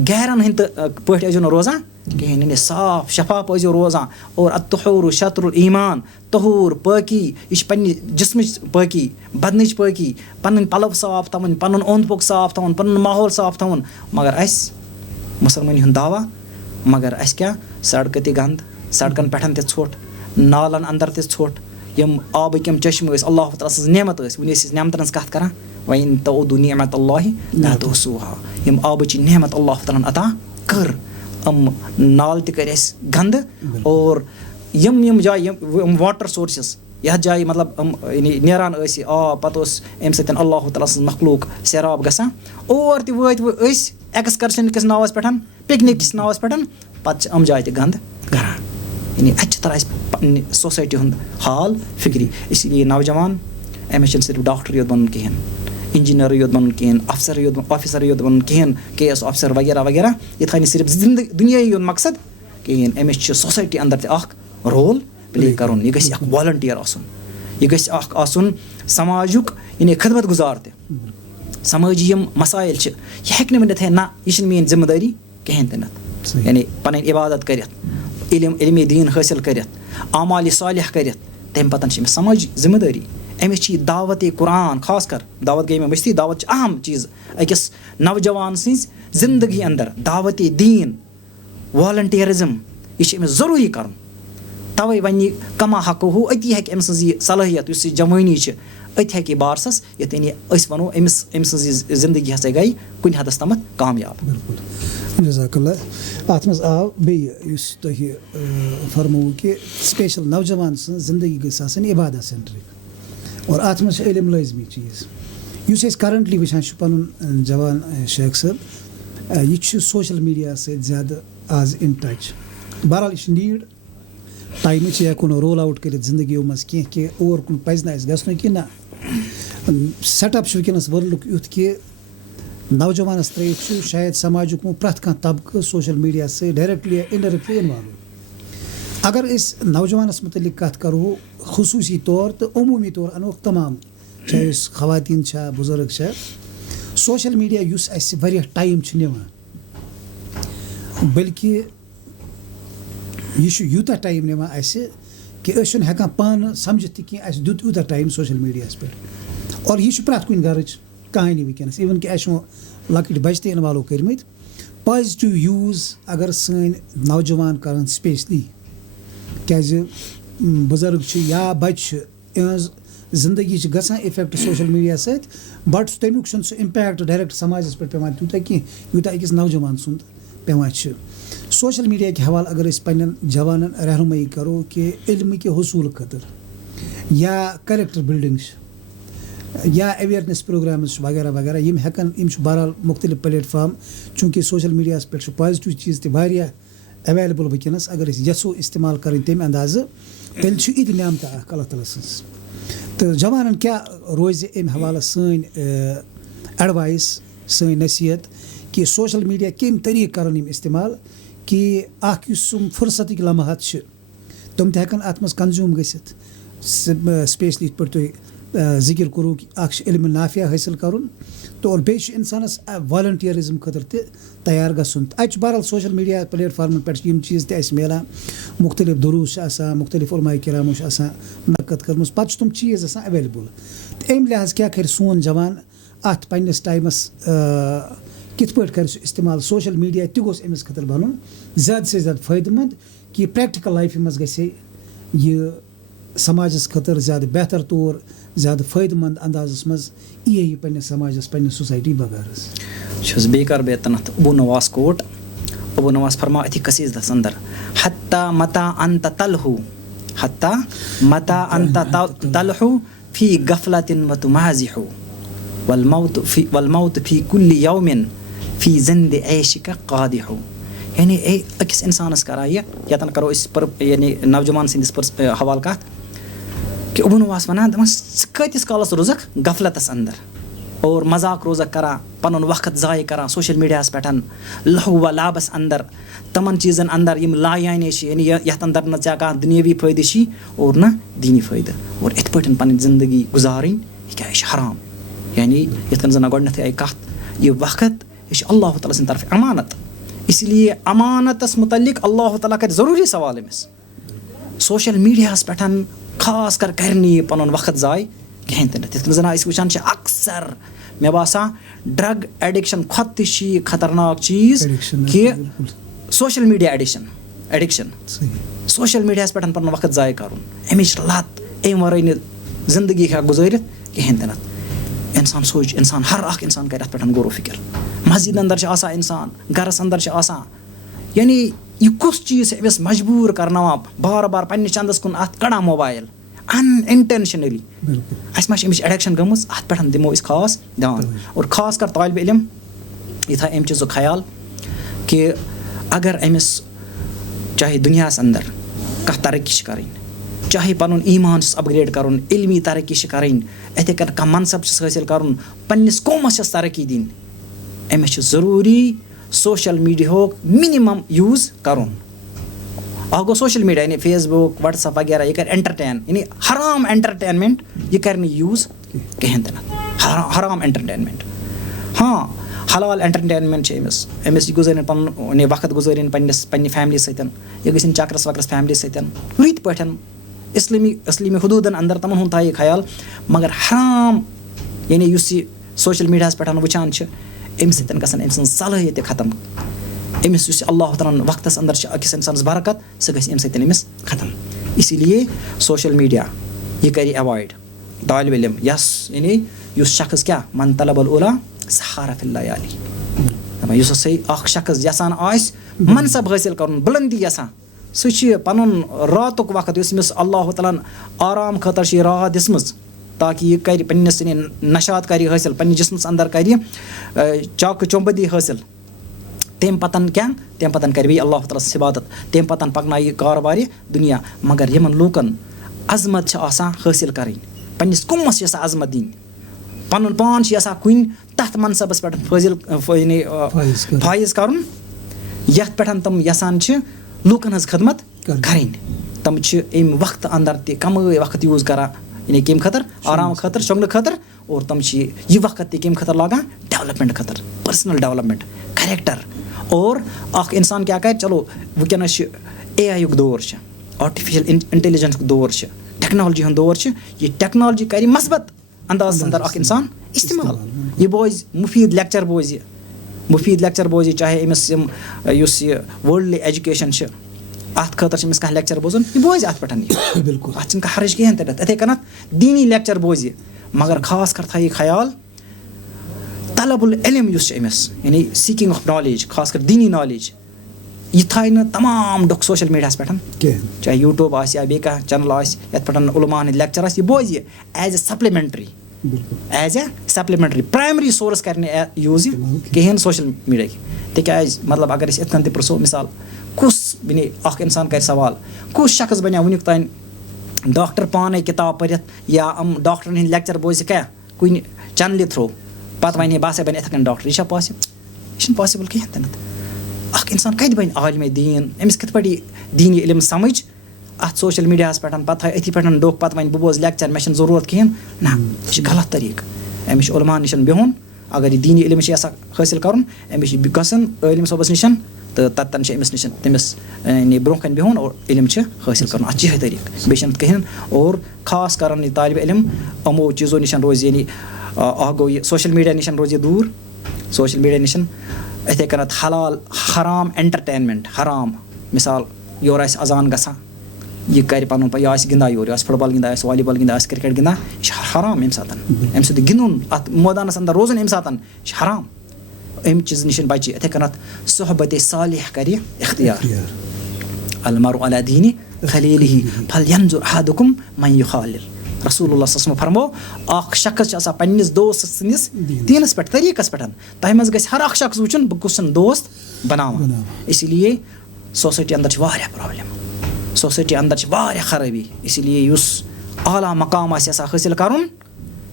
گیرَن ہٕنٛدۍ پٲٹھۍ ٲسۍزیو نہٕ روزان کِہیٖنۍ یعنی صاف شفاف ٲسۍزیو روزان اور اَطہوٗر شطر الایٖمان طہوٗر پٲکی یہِ چھِ پنٛنہِ جِسمٕچ پٲکی بدنٕچ پٲکی پَنٕنۍ پَلَو صاف تھاوٕنۍ پَنُن اوٚنٛد پوٚک صاف تھاوُن پَنُن ماحول صاف تھاوُن مگر اَسہِ مُسلمٲنی ہُنٛد دعوا مگر اَسہِ کیٛاہ سڑکہٕ تہِ گنٛد سڑکَن پٮ۪ٹھ تہِ ژھۄٹھ نالَن اَندَر تہِ ژھۄٹھ یِم آبٕکۍ یِم چشمہٕ ٲسۍ اللہ تعالیٰ سٕنٛز نعمت ٲسۍ وٕنہِ ٲسۍ أسۍ نعمتَن ہٕنٛز کَتھ کَران وَإِن تَعُدُّوا نِعمَتَ اللہِ لَا تُحْصُوهَا یِم آبٕچ نعمت اللہ تعالیٰ ہَن عطا کٔر یِم نالہٕ تہِ کٔرۍ اَسہِ گنٛدٕ اور یِم جایہِ یِم واٹَر سورسِز یَتھ جایہِ مطلب یعنی نیران ٲسۍ آب پَتہٕ اوس اَمہِ سۭتۍ اللہ تعالیٰ سٕنٛز مخلوٗق سیراب گژھان اور تہِ وٲتۍ وۄنۍ أسۍ ایٚکٕسکرشَن کِس ناوَس پٮ۪ٹھ پِکنِک کِس ناوَس پٮ۪ٹھ پَتہٕ چھِ یِم جایہِ تہِ گنٛدٕ کَران یعنی اَتہِ چھِ تَران اَسہِ پنٛنہِ سوسایٹی ہُنٛد حال فِکرِ اسی لیے نوجوان أمِس چھِنہٕ صرف ڈاکٹرٕے یوت بَنُن کِہیٖنۍ اِنجیٖنَرٕے یوت بَنُن کِہیٖنۍ آفِسَرٕے یوت بَنُن کِہیٖنۍ KS آفِسَر وغیرہ وغیرہ یہِ تھاوِ نہٕ صرف دُنیاہی یوت مقصد کِہیٖنۍ أمِس چھِ سوسایٹی اَندَر تہِ اَکھ رول پٕلے کَرُن یہِ گژھِ اَکھ والنٹِیَر آسُن یہِ گژھِ اَکھ آسُن سماجُک یعنی خدمت گُزار تہِ سمٲجی یِم مسایل چھِ یہِ ہیٚکہِ نہٕ ؤنِتھ ہے نہ یہِ چھِنہٕ میٛٲنۍ ذِمہٕ دٲری کِہیٖنۍ تہِ نہٕ یعنی پَنٕنۍ عبادت کٔرِتھ علمِ دیٖن حٲصِل کٔرِتھ اعمالِ صالح کٔرِتھ تَمہِ پَتہٕ چھِ أمِس سماجی ذِمہٕ دٲری أمِس چھِ یہِ دعوتِ قرآن خاص کر دعوت گٔے مےٚ مٔشتٕے دعوت چھِ اہم چیٖز أکِس نوجوان سٕنٛزِ زندگی اَندَر دعوتِ دیٖن والنٹِیَرِزم یہِ چھِ أمِس ضروٗری کَرُن تَوَے وَنہِ یہِ کما حقہٕ ہُہ أتی ہیٚکہِ أمۍ سٕنٛز یہِ صلٲحیت یُس یہِ جوٲنی چھِ أتۍ ہیٚکہِ یہِ بارسَس یِتھ یعنی أسۍ وَنو أمۍ سٕنٛز یہِ زندگی ہسا گٔے کُنہِ حدس تامَتھ کامیاب. بِلکُل جزاک اللہ اَتھ منٛز آو بیٚیہِ یُس تۄہہِ فرمووُ کہِ سپیشَل نوجوان سٕنٛز زندگی گٔژھ آسٕنۍ عبادت سینٹرِک اور اَتھ منٛز چھِ علم لٲزمی چیٖز یُس أسۍ کَرَنٹلی وٕچھان چھِ پَنُن جوان شیخ صٲب یہِ چھُ سوشَل میٖڈیاہَس سۭتۍ زیادٕ آز اِن ٹَچ بہرحال یہِ چھِ نیٖڈ ٹایمٕچ یہِ ہٮ۪کو نہٕ رول آوُٹ کٔرِتھ زندگی منٛز کینٛہہ کہِ اور کُن پَزِ نہٕ اَسہِ گژھنُے کہِ نہ سٮ۪ٹ اَپ چھُ وٕنکٮ۪نَس ؤرلڈُک یُتھ کہِ نوجوانَس ترٛٲیِتھ چھُ شاید سماجُک پرٛٮ۪تھ کانٛہہ طبقہٕ سوشَل میٖڈیاہَس سۭتۍ ڈایریکٹلی یا اِنڈایریکٹلی اِنوالو اگر أسۍ نوجوانَس متعلق کَتھ کَرو خصوٗصی طور تہٕ عموٗمی طور اَنوکھ تمام چاہے سُہ خواتیٖن چھا بُزرٕگ چھا سوشَل میٖڈیا یُس اَسہِ واریاہ ٹایم چھُ نِوان بٔلکہِ یہِ چھُ یوٗتاہ ٹایم نِوان اَسہِ کہِ أسۍ چھِنہٕ ہٮ۪کان پانہٕ سَمجھِتھ تہِ کینٛہہ اَسہِ دیُت یوٗتاہ ٹایم سوشَل میٖڈیاہَس پٮ۪ٹھ اور یہِ چھُ پرٛٮ۪تھ کُنہِ گَرٕچ کہانی وٕنکٮ۪نَس اِوٕن کہِ اَسہِ چھُ لۄکٕٹۍ بَچہِ تہِ اِنوالو کٔرمٕتۍ پازِٹِو یوٗز اگر سٲنۍ نوجوان کَرَن سپیشلی کیٛازِ بُزرٕگ چھِ یا بَچہِ چھِ یِہٕنٛز زندگی چھِ گژھان اِفٮ۪کٹ سوشَل میٖڈیا سۭتۍ بٹ تَمیُک چھُنہٕ سُہ اِمپیکٹ ڈایریکٹ سماجَس پٮ۪ٹھ پٮ۪وان تیوٗتاہ کینٛہہ یوٗتاہ أکِس نوجوان سُنٛد پٮ۪وان چھِ سوشَل میٖڈیاہٕکۍ حوالہٕ اگر أسۍ پنٛنٮ۪ن جوانَن رہنُمٲیی کَرو کہِ علمٕکہِ حصوٗل خٲطرٕ یا کَریکٹَر بِلڈِنٛگ چھِ یا ایویرنیس پروگرامٕز چھِ وغیرہ وغیرہ یِم ہٮ۪کَن یِم چھِ بہرحال مختلف پلیٹ فارم چوٗنٛکہِ سوشَل میٖڈیاہَس پٮ۪ٹھ چھُ پازِٹِو چیٖز تہِ واریاہ ایویلیبٕل وٕنکٮ۪نَس اگر أسۍ یَژھو اِستعمال کَرٕنۍ تَمہِ اندازٕ تیٚلہِ چھُ یہِ تہِ نعمتہ اَکھ اللہ تعالیٰ سٕنٛز تہٕ جوانَن کیٛاہ روزِ اَمہِ حوالہٕ سٲنۍ ایڈوایس سٲنۍ نصیحت کہِ سوشَل میٖڈیا کَمہِ طریٖقہٕ کَرَن یِم اِستعمال کہِ اَکھ یُس یِم فُرصتٕکۍ لمحات چھِ تِم تہِ ہٮ۪کَن اَتھ منٛز کَنزیوٗم گٔژھِتھ سپیشلی یِتھ پٲٹھۍ تُہۍ ذِکِر کوٚروُ کہِ اَکھ چھِ علمِ نافیہ حٲصِل کَرُن تہٕ اور بیٚیہِ چھُ اِنسانَس والنٹِیَرِزم خٲطرٕ تہِ تیار گژھُن تہٕ اَتہِ چھُ بہرحال سوشَل میٖڈیا پلیٹ فارمَن پٮ۪ٹھ چھِ یِم چیٖز تہِ اَسہِ میلان مختلف دروٗس چھِ آسان مختلف علماء کرامو چھِ آسان نقد کٔرمٕژ پَتہٕ چھِ تِم چیٖز آسان ایویلیبٕل تہٕ اَمہِ لحاظ کیٛاہ کَرِ سون جوان اَتھ پنٛنِس ٹایمَس کِتھ پٲٹھۍ کَرِ سُہ اِستعمال سوشَل میٖڈیا تہِ گوٚژھ أمِس خٲطرٕ بَنُن زیادٕ سے زیادٕ فٲیدٕ منٛد کہِ پرٛٮ۪کٹِکَل لایفہِ منٛز گژھِ ہے یہِ سماجَس خٲطرٕ زیادٕ بہتر طور زیادٕ فٲیدٕ منٛد اندازَس منٛز یی ہے یہِ پنٛنِس سماجَس پنٛنہِ سوسایٹی بغٲر حظ چھُس بیٚیہِ کَرٕ بہٕ ییٚتٮ۪نَتھ ابوٗ نواز کوٹ ابوٗ نواز فرما أتھی قصیٖدَس اَندَر حتّى متى أنت تلهو حتّى متى أنت تلهو في غفلة وتمازح والموت في كل يوم في زند عيشك قادح یعنی أکِس اِنسانَس کَران یہِ ییٚتٮ۪ن کَرو أسۍ یعنی نوجوان سٕنٛدِس حوالہٕ کَتھ کہِ ابوٗ نواز وَنان دَپان ژٕ کۭتِس کالَس روزَکھ غفلتَس اَندَر اور مذاق روزَکھ کَران پَنُن وقت ضایع کَران سوشَل میٖڈیاہَس پٮ۪ٹھ لہو و لابَس اَندَر تِمَن چیٖزَن اَندَر یِم لایانے چھِ یعنی یَتھ اَندَر نہٕ ژےٚ کانٛہہ دُنیٲوی فٲیدٕ چھی اور نہ دیٖنی فٲیدٕ اور یِتھ پٲٹھۍ پَنٕنۍ زندگی گُزارٕنۍ یہِ کیٛاہ یہِ چھِ حرام یعنی یِتھ کٔنۍ زَن گۄڈنٮ۪تھٕے آیہِ کَتھ یہِ وقت یہِ چھِ اللہ تعالیٰ سٕنٛدِ طرفہٕ اَمانت اسی لیے اَمانتَس مُتعلِق اللہ تعالیٰ کَرِ ضروٗری سوال أمِس سوشَل میٖڈیاہَس پٮ۪ٹھ خاص کر کَرِ نہٕ یہِ پَنُن وقت ضایع کِہیٖنۍ تہِ نہٕ تِتھ کٔنۍ زَن أسۍ وٕچھان چھِ اَکثر مےٚ باسان ڈرٛگ ایڈِکشَن کھۄتہٕ تہِ چھِ یہِ خطرناک چیٖز کہِ social media addiction addiction social میٖڈیاہَس پٮ۪ٹھ پَنُن وقت ضایع کَرُن اَمِچ لَت اَمہِ وَرٲے نہٕ زِندگی ہٮ۪کہِ گُزٲرِتھ کِہیٖنۍ تہِ نہٕ اِنسان سونٛچہِ اِنسان ہر اَکھ اِنسان کَرِ اَتھ پٮ۪ٹھ غورو فِکر مسجِد اَندَر چھِ آسان اِنسان گَرَس اَندَر چھِ آسان یعنی یہِ کُس چیٖز چھِ أمِس مجبوٗر کَرناوان بار بار پنٛنِس چَندَس کُن اَتھ کَڑان موبایل اِنٹٮ۪نشنٔلی اَسہِ ما چھِ اَمِچ ایڈِکشَن گٔمٕژ اَتھ پٮ۪ٹھ دِمو أسۍ خاص دھیان اور خاص کر طالبہِ علم یہِ تھاوِ اَمہِ چیٖزُک خیال کہِ اگر أمِس چاہے دُنیاہَس اَندَر کانٛہہ ترقی چھِ کَرٕنۍ چاہے پَنُن ایٖمان چھُس اَپگرٛیڈ کَرُن علمی ترقی چھِ کَرٕنۍ یِتھَے کٔنۍ کانٛہہ منصب چھُس حٲصِل کَرُن پنٛنِس قومَس چھَس ترقی دِنۍ أمِس چھِ ضروٗری سوشَل میٖڈیاہُک مِنِمَم یوٗز کَرُن اَکھ گوٚو سوشَل میٖڈیا یعنی فیس بُک وَٹسَپ وغیرہ یہِ کَرِ اٮ۪نٹَرٹین یعنی حرام اٮ۪نٹَرٹینمٮ۪نٛٹ یہِ کَرِ نہٕ یوٗز کِہیٖنۍ تہِ نہٕ حرام اٮ۪نٹَرٹینمٮ۪نٛٹ ہاں حلال اٮ۪نٹَرٹینمٮ۪نٛٹ چھِ أمِس یہِ گُزٲرِن پَنُن یہِ وقت گُزٲرِن پنٛنہِ فیملی سۭتۍ یہِ گٔژھِنۍ چَکرَس وَکرَس فیملی سۭتۍ رٕتۍ پٲٹھۍ اِسلٲمی حدوٗدَن اَندَر تِمَن ہُنٛد تھایہِ خیال مگر حرام یعنی یُس یہِ سوشَل میٖڈیاہَس پٮ۪ٹھ وٕچھان چھِ اَمہِ سۭتۍ گژھن أمۍ سٕنٛز صلٲحیت تہِ ختم أمِس یُس اللہ تعالیٰ ہَن وقتَس اَندَر چھِ أکِس اِنسانَس برکت سُہ گژھِ اَمہِ سۭتۍ أمِس ختم اسی لیے سوشَل میٖڈیا یہِ کَرِ اٮ۪وایِڈ طالبہِ علم یعنی یُس شخص کیٛاہ من طلب العلا سہارہ فی اللیالی دَپان یُس ہسا اَکھ شخص یَژھان آسہِ منصب حٲصِل کَرُن بُلندی یَژھان سُہ چھِ پَنُن راتُک وقت یُس أمِس اللہ تعالیٰ ہَن آرام خٲطرٕ چھِ یہِ رات دِژمٕژ تاکہِ یہِ کَرِ پنٛنِس نشات کَرِ حٲصِل پنٛنِس جِسمَس اَندَر کَرِ چاکہٕ چومبٔدی حٲصِل تمہِ پَتَن کیٛاہ تمہِ پَتَن کَرِ بیٚیہِ اللہ تعالیٰ سٕنٛز عبادت تمہِ پَتَن پَکنایہِ یہِ کاربارِ دُنیا مگر یِمَن لوٗکَن عظمت چھِ آسان حٲصِل کَرٕنۍ پنٛنِس قومَس چھِ آسان عظمت دِنۍ پَنُن پان چھِ یَژھان کُنہِ تَتھ منصبَس پٮ۪ٹھ فٲیِض کَرُن یَتھ پٮ۪ٹھ تِم یَژھان چھِ لوٗکَن ہٕنٛز خدمت کَرٕنۍ تِم چھِ اَمہِ وقتہٕ اَندَر تہِ کَمٲے وقت یوٗز کَران یعنی کَمہِ خٲطرٕ آرام خٲطرٕ شۄنٛگنہٕ خٲطرٕ اور تِم چھِ یہِ وقت تہِ کَمہِ خٲطرٕ لاگان ڈٮ۪ولَپمٮ۪نٛٹ خٲطرٕ پٔرسٕنَل ڈٮ۪ولَپمٮ۪نٛٹ کَریکٹَر اور اَکھ اِنسان کیٛاہ کَرِ چلو وٕنکٮ۪نَس چھِ اے آی یُک دور چھِ آٹِفِشَل اِنٹٮ۪لِجَنسُک دور چھِ ٹٮ۪کنالجی ہُنٛد دور چھِ یہِ ٹٮ۪کنالجی کَرِ مثبت اندازَس اَندَر اَکھ اِنسان اِستعمال یہِ بوزِ مُفیٖد لیکچَر بوزِ چاہے أمِس یُس یہِ وٲلڈلی ایجوکیشَن چھِ اَتھ خٲطرٕ چھِ أمِس کانٛہہ لیکچَر بوزُن یہِ بوزِ اَتھ پٮ۪ٹھ یہِ بِلکُل اَتھ چھِنہٕ کانٛہہ حرج کِہیٖنۍ تہِ یِتھَے کٔنٮ۪تھ دیٖنی لیکچَر بوزِ مگر خاص کر تھایہِ خیال طلب العلم یُس چھِ أمِس یعنی سیٖکِنٛگ آف نالیج خاص کر دیٖنی نالیج یہِ تھایہِ نہٕ تمام ڈۄکھ سوشَل میٖڈیاہَس پٮ۪ٹھ کینٛہہ چاہے یوٗٹیوٗب آسہِ یا بیٚیہِ کانٛہہ چَنَل آسہِ یَتھ پٮ۪ٹھ عُلماہَن ہٕنٛدۍ لیکچَر آسہِ یہِ بوزِ یہِ ایز اے سپلِمٮ۪نٛٹری پرٛایمری سورٕس کَرِ نہٕ یوٗز یہِ کِہیٖنۍ سوشَل میٖڈیاہٕکۍ تِکیٛازِ مطلب اگر أسۍ یِتھ کٔنۍ تہِ پِرٛژھو مِثال کُس بَنے اَکھ اِنسان کَرِ سوال کُس شخص بَنیو وٕنیُک تانۍ ڈاکٹر پانَے کِتاب پٔرِتھ یا یِم ڈاکٹرَن ہٕنٛدۍ لیکچَر بوزِ کیٛاہ کُنہِ چَنلہِ تھرٛوٗ پَتہٕ وَنہِ ہے بہٕ ہسا بَنہِ یِتھَے کٔنۍ ڈاکٹر یہِ چھا پاسِبٕل یہِ چھِنہٕ پاسِبٕل کِہیٖنۍ تہِ نہٕ اَکھ اِنسان کَتہِ بَنہِ عالمِ دیٖن أمِس کِتھ پٲٹھۍ یی دیٖنی علم سَمٕجھ اَتھ سوشَل میٖڈیاہَس پٮ۪ٹھ پَتہٕ تھاوِ أتھی پٮ۪ٹھ ڈوٚکھ پَتہٕ وَنہِ بہٕ بوزٕ لیکچَر مےٚ چھِنہٕ ضروٗرت کِہیٖنۍ نہ یہِ چھِ غلط طریٖقہٕ أمِس چھِ عُلماہَن نِش بِہُن اگر یہِ دیٖنی علم چھِ یَژھان حٲصِل کَرُن أمِس چھِ گژھُن عٲلِم صٲبَس نِش تہٕ تَتٮ۪ن چھِ أمِس نِش تٔمِس یعنی برونٛہہ کَنہِ بِہُن اور علم چھِ حٲصِل کَرُن اَتھ چھِ یِہوٚے طریٖقہٕ بیٚیہِ چھِنہٕ کِہیٖنۍ اور خاص کَران یہِ طالبہِ علم یِمو چیٖزو نِش روزِ یعنی اَکھ گوٚو یہِ سوشَل میٖڈیا نِش روزِ یہِ دوٗر سوشَل میٖڈیا نِش یِتھَے کٔنٮ۪تھ حلال حرام اٮ۪نٹَرٹینمٮ۪نٛٹ حرام مِثال یورٕ آسہِ اَذان گژھان یہِ کَرِ پَنُن یہِ آسہِ گِنٛدان یورٕ یہِ آسہِ فُٹ بال گِنٛدان آسہِ والی بال گِنٛدان آسہِ کِرکٹ گِنٛدان یہِ چھِ حرام اَمہِ ساتہٕ اَمہِ سۭتۍ گِنٛدُن اَتھ مٲدانَس اَندَر روزُن اَمہِ ساتہٕ یہِ چھِ حرام اَمہِ چیٖزٕ نِش بَچہِ یِتھَے کٔنٮ۪تھ صحبتِ صالح کَرِ اختیار المرء علی دیٖنِ خلیلہ فلینظر احدکم من یخالل رسول اللہ صلی اللہ علیہ وسلم فرمو اَکھ شخص چھِ آسان پنٛنِس دوست سٕنٛدِس دیٖنَس پٮ۪ٹھ طریٖقَس پٮ۪ٹھ تۄہہِ منٛز گژھِ ہر اَکھ شخص وٕچھُن بہٕ کُس چھُس دوست بَناوان اسی لیے سوسایٹی اَندَر چھِ واریاہ پرٛابلِم سوسایٹی اَندَر چھِ واریاہ خرٲبی اسی لیے یُس اعلیٰ مقام آسہِ یَژھان حٲصِل کَرُن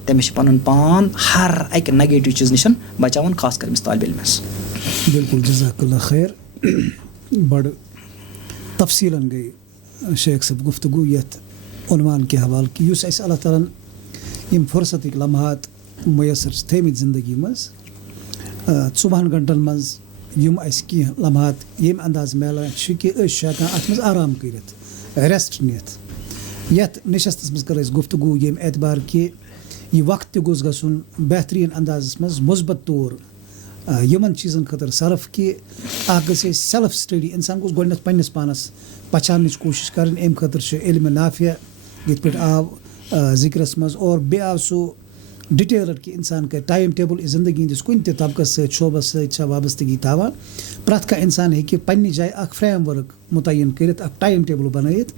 تٔمِس چھِ پَنُن پان ہر اَکہِ نَگیٹِو چیٖز نِش بَچاوُن خاص کر أمِس طالبہِ علمَس بِلکُل جزاک اللہ خیر بَڑٕ تفصیٖلن گٔے شیخ صٲب گُفتگوٗ یَتھ عُنوان کہِ حوالہٕ کہِ یُس اَسہِ اللہ تعالیٰ ہَن یِم فُرصتٕکۍ لمحات مۄیسر چھِ تھٲیمٕتۍ زندگی منٛز 24 گنٹن منٛز یِم اَسہِ کینٛہہ لمحات ییٚمہِ اندازٕ میلان چھِ کہِ أسۍ چھِ ہٮ۪کان اَتھ منٛز آرام کٔرِتھ رٮ۪سٹ نِتھ یَتھ نِشستَس منٛز کٔر اَسہِ گُفتگوٗ ییٚمہِ اعتبار کہِ یہِ وقت تہِ گوٚژھ گژھُن بہتریٖن اندازَس منٛز مُثبت طور یِمن چیٖزن خٲطرٕ صرف کہِ اکھ گژھِ اَسہِ سیلف سٹڈی اِنسان گوٚژھ گۄڈٕنٮ۪تھ پنٛنِس پانس پہچاننٕچ کوٗشِش کَرٕنۍ اَمہِ خٲطرٕ چھُ علمِ نافیہ یِتھ پٲٹھۍ آو ذِکرَس منٛز اور بیٚیہِ آو سُہ ڈِٹیلٕڈ کہِ اِنسان کَرِ ٹایم ٹیبٕل زندگی ہِنٛدِس کُنہِ تہِ طبقس سۭتۍ شوبس سۭتۍ چھا وابستگی تھاوان پرٛٮ۪تھ کانٛہہ اِنسان ہیٚکہِ پنٛنہِ جایہِ اکھ فریم ؤرٕک مُتعین کٔرِتھ اکھ ٹایم ٹیبٕل بنٲیِتھ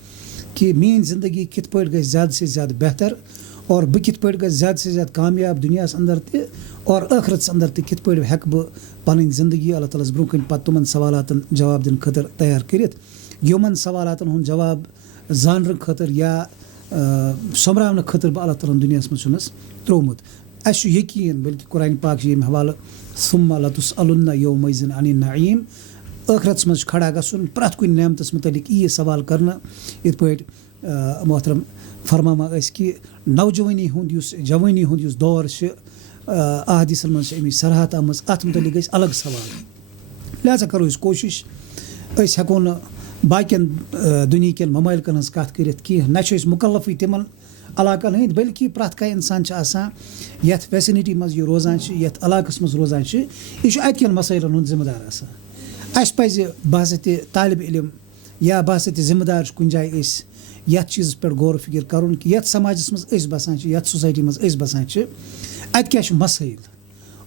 کہِ میٛٲنۍ زندگی کِتھ پٲٹھۍ گژھِ زیادٕ سے زیادٕ بہتر اور بہٕ کِتھ پٲٹھۍ گژھِ زیادٕ سے زیادٕ کامیاب دُنیاہس انٛدر تہِ اور ٲخرتس انٛدر تہِ کِتھ پٲٹھۍ ہٮ۪کہٕ بہٕ پنٕنۍ زندگی اللہ تعالیٰ ہس برونٛہہ کَنہِ پتہٕ تِمن سوالاتن جواب دِنہٕ خٲطرٕ تیار کٔرِتھ یِمن سوالاتن ہُنٛد جواب زاننہٕ خٲطرٕ یا سوٚمبراونہٕ خٲطرٕ بہٕ اللہ تعالیٰ ہن دُنیاہس منٛز چھُنس ترٛوومُت اَسہِ چھُ یقیٖن بٔلکہِ قرآنِ پاک چھِ ییٚمہِ حوالہٕ ثُمَّ لَتُسْأَلُنَّ یَوْمَئِذٍ عَنِ النَّعیٖم ٲخرتس منٛز چھُ کھڑا گژھُن پرٛٮ۪تھ کُنہِ نعمتس مُتعلق یی سوال کرنہٕ یِتھ پٲٹھۍ محترم فرماوان ٲسۍ کہِ نوجوٲنی ہُنٛد جوٲنی ہُنٛد یُس دور چھُ احادیٖثن منٛز چھِ اَمِچ صراحت آمٕژ اَتھ مُتعلق گژھِ الگ سوال لہٰذا کرو أسۍ کوٗشِش أسۍ ہٮ۪کو نہٕ باقین دُنہیٖکٮ۪ن ممٲلکن ہٕنٛز کتھ کٔرِتھ کینٛہہ نہ چھِ أسۍ مُکلفٕے تِمن علاقن ہٕنٛدۍ بٔلکہِ پرٛٮ۪تھ کانٛہہ اِنسان چھُ آسان یتھ ویسنٹی منٛز یہِ روزان چھُ یتھ علاقس منٛز روزان چھُ یہِ چھُ اتہِ کٮ۪ن مسٲیلن ہُنٛد ذِمہٕ دار آسان اَسہِ پزِ بحثتہِ طالبِ علم یا بحثتہِ ذِمہٕ دار چھُ کُنہِ جایہِ أسۍ یتھ چیٖزس پٮ۪ٹھ غور و فِکر کرُن کہِ یتھ سماجس منٛز أسۍ بسان چھِ یتھ سوسایٹی منٛز أسۍ بسان چھِ اتہِ کیاہ چھُ مسٲیل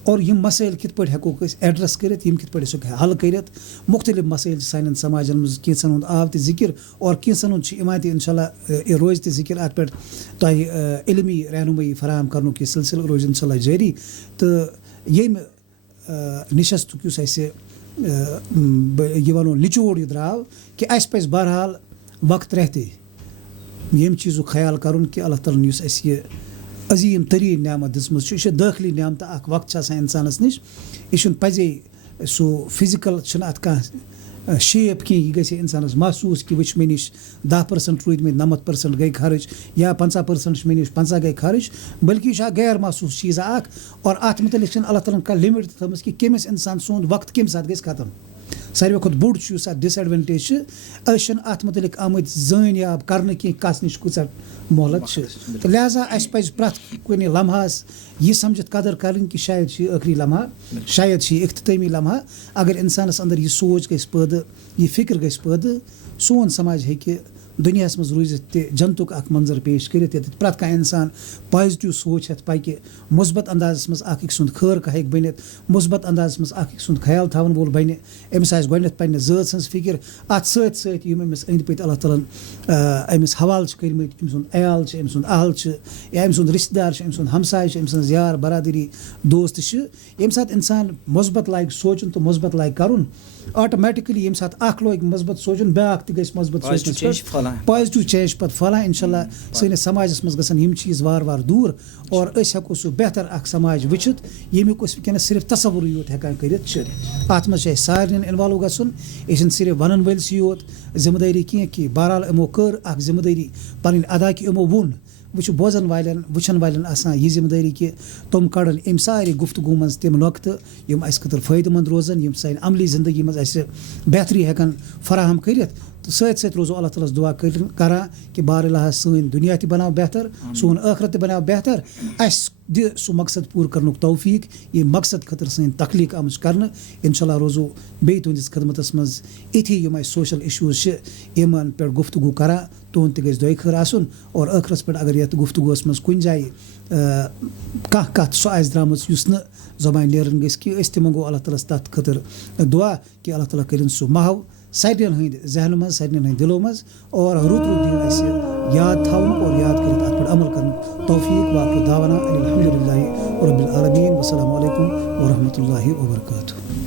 اور یِم مسٲیل کِتھ پٲٹھۍ ہٮ۪کوکھ أسۍ ایڈرس کٔرِتھ یِم کِتھ پٲٹھۍ أسۍ ہٮ۪کو حل کٔرِتھ مُختٔلِف مسٲیل چھِ سانٮ۪ن سماجن منٛز کینٛژن ہُنٛد آو تہِ ذِکر اور کینٛژن ہُنٛد چھُ یِوان تہِ اِنشاء اللہ روزِ تہِ ذِکر اتھ پٮ۪ٹھ تۄہہِ علمی رہنُمٲیی فراہم کرنُک یہِ سلسلہٕ روزِ اِنشاء اللہ جٲری تہٕ ییٚمہِ نِشستُک یُس اَسہِ یہِ وَنو نِچوڑ یہِ درٛاو کہِ اَسہِ پزِ بہرحال وقت رہتے ییٚمہِ چیٖزُک خیال کرُن کہِ اللہ تعالیٰ ہن یُس اَسہِ یہِ عظیٖم تریٖن نعمت دِژمٕژ چھُ یہِ چھِ دٲخلی نعمتہٕ اکھ وقت چھِ آسان اِنسانس نِش یہِ چھُنہٕ پزے سُہ فِزِکل چھُنہٕ اتھ کانٛہہ شیپ کینٛہہ یہِ گژھِ اِنسانس محسوٗس کہِ وٕچھ مےٚ نِش 10% روٗدۍمٕتۍ 90% گٔے خرٕچ یا 50% چھِ مےٚ نِش 50 گٔے خرٕچ بٔلکہِ یہِ چھُ اکھ غیر محسوٗس چیٖزا اکھ اور اتھ مُتعلق چھنہٕ اللہ تعالیٰ ہن کانٛہہ لِمِٹ تہِ تھٲومٕژ کہِ کٔمِس اِنسان سُنٛد وقت کمہِ ساتہٕ گژھِ ختم ساروی کھۄتہٕ بوٚڑ چھُ یُس اتھ ڈِس ایڈوینٹیج چھِ أسۍ چھِنہٕ اتھ مُتعلق آمٕتۍ زٲنۍ یاب کرنہٕ کینٛہہ کس نِش کۭژاہ مۄہلت چھِ تہٕ لہٰذا اَسہِ پزِ پرٛٮ۪تھ کُنہِ لمحس یہِ سمجھِتھ قدر کرٕنۍ کہِ شاید چھِ یہِ ٲخری لمحہ شاید چھِ یہِ اختتٲمی لمحہ اگر اِنسانس انٛدر یہِ سونٛچ گژھِ پٲدٕ یہِ فکر گژھِ پٲدٕ سون سماج ہیٚکہِ دُنیاہس منٛز روٗزِتھ تہِ جنتُک اکھ منظر پیش کٔرِتھ ییٚتٮ۪تھ پرٛٮ۪تھ کانٛہہ اِنسان پازِٹِو سونٛچ ہٮ۪تھ پکہِ مُثبت اندازس منٛز اکھ أکۍ سُنٛد خٲر خواہ ہیٚکہِ بٔنِتھ مُثبت اندازس منٛز اکھ أکۍ سُنٛد خیال تھاوَن وول بنہِ أمِس آسہِ گۄڈٕنٮ۪تھ پننہِ ذٲژ ہٕنٛز فِکر اتھ سۭتۍ سۭتۍ یِم أمِس أنٛدۍ پٔکۍ اللہ تعالیٰ ہن أمِس حوالہٕ چھِ کٔرمٕتۍ أمۍ سُنٛد عیال چھِ أمۍ سُنٛد اہل چھِ یا أمۍ سُنٛد رِشتہٕ دار چھِ أمۍ سُنٛد ہمساے چھِ أمۍ سٕنٛز یار برادٔری دوست چھِ ییٚمہِ ساتہٕ اِنسان مُثبت لاگہِ سونٛچُن تہٕ مُثبت لاگہِ کرُن آٹومیٹِکلی ییٚمہِ ساتہٕ اکھ لوگہِ مُثبت سونٛچُن بیٛاکھ تہِ گژھِ مُثبت سونٛچنَس پٮ۪ٹھ پازِٹِو چینج چھِ پتہٕ پھہلان اِنشاء اللہ سٲنِس سماجس منٛز گژھن یِم چیٖز وارٕ وارٕ دوٗر اور أسۍ ہٮ۪کو سُہ بہتر اکھ سماج وٕچھِتھ ییٚمیُک أسۍ وٕنکٮ۪نس صرف تصورٕے یوت ہٮ۪کان کٔرِتھ چھِ اتھ منٛز چھِ اَسہِ سارنٕے اِنوالو گژھُن یہِ چھِنہٕ صرف ونن وٲلۍسٕے یوت ذِمہٕ دٲری کینٛہہ کہِ بہرحال یِمو کٔر اکھ ذِمہٕ دٲری پنٕنۍ ادا کہِ یِمو ووٚن وۄنۍ چھُ بوزن والٮ۪ن وٕچھن والٮ۪ن آسان یہِ ذِمہٕ دٲری کہِ تِم کڑن اَمہِ سارے گُفتگوٗ منٛز تِم نۄقطہٕ یِم اَسہِ خٲطرٕ فٲیدٕ منٛد روزن یِم سانہِ عملی زندگی منٛز اَسہِ بہتری ہٮ۪کن فراہم کٔرِتھ تہٕ سۭتۍ سۭتۍ روزو اللہ تعالیٰ ہس دُعا کران کہِ باراللہ سٲنۍ دُنیا تہِ بناو بہتر سون ٲخرت تہِ بناو بہتر اَسہِ دِ سُہ مقصد پوٗرٕ کرنُک توفیٖق ییٚمہِ مقصد خٲطرٕ سٲنۍ تخلیٖق آمٕژ کرنہٕ اِنشاء اللہ روزو بیٚیہِ تُہنٛدِس خدمتس منٛز یِتھی یِم اَسہِ سوشل اِشوٗز چھِ یِمن پٮ۪ٹھ گُفتگوٗ کران تُہُنٛد تہِ گژھِ دۄیہِ خٲر آسُن اور ٲخرس پٮ۪ٹھ اگر یتھ گُفتگوٗوس منٛز کُنہِ جایہِ کانٛہہ کتھ سۄ آسہِ درٛامٕژ یُس نہٕ زبانہِ نیرن گژھِ کہِ أسۍ تہِ منٛگو اللہ تعالیٰ ہس تتھ خٲطرٕ دُعا کہِ اللہ تعالیٰ کٔرِنۍ سُہ محو سارنٕے ہٕنٛدۍ ذہنہٕ منٛز سارنٕے ہٕنٛدۍ دِلو منٛز اور رُت رُت دِیِن اَسہِ یاد تھاونُک اور یاد کٔرِتھ اتھ پٮ۪ٹھ عمل کرنُک توفیٖق واخر دعوانا الحمدُ للہ رب العالمیٖن والسلام علیکُم ورحمتہ اللہ وبرکاتہ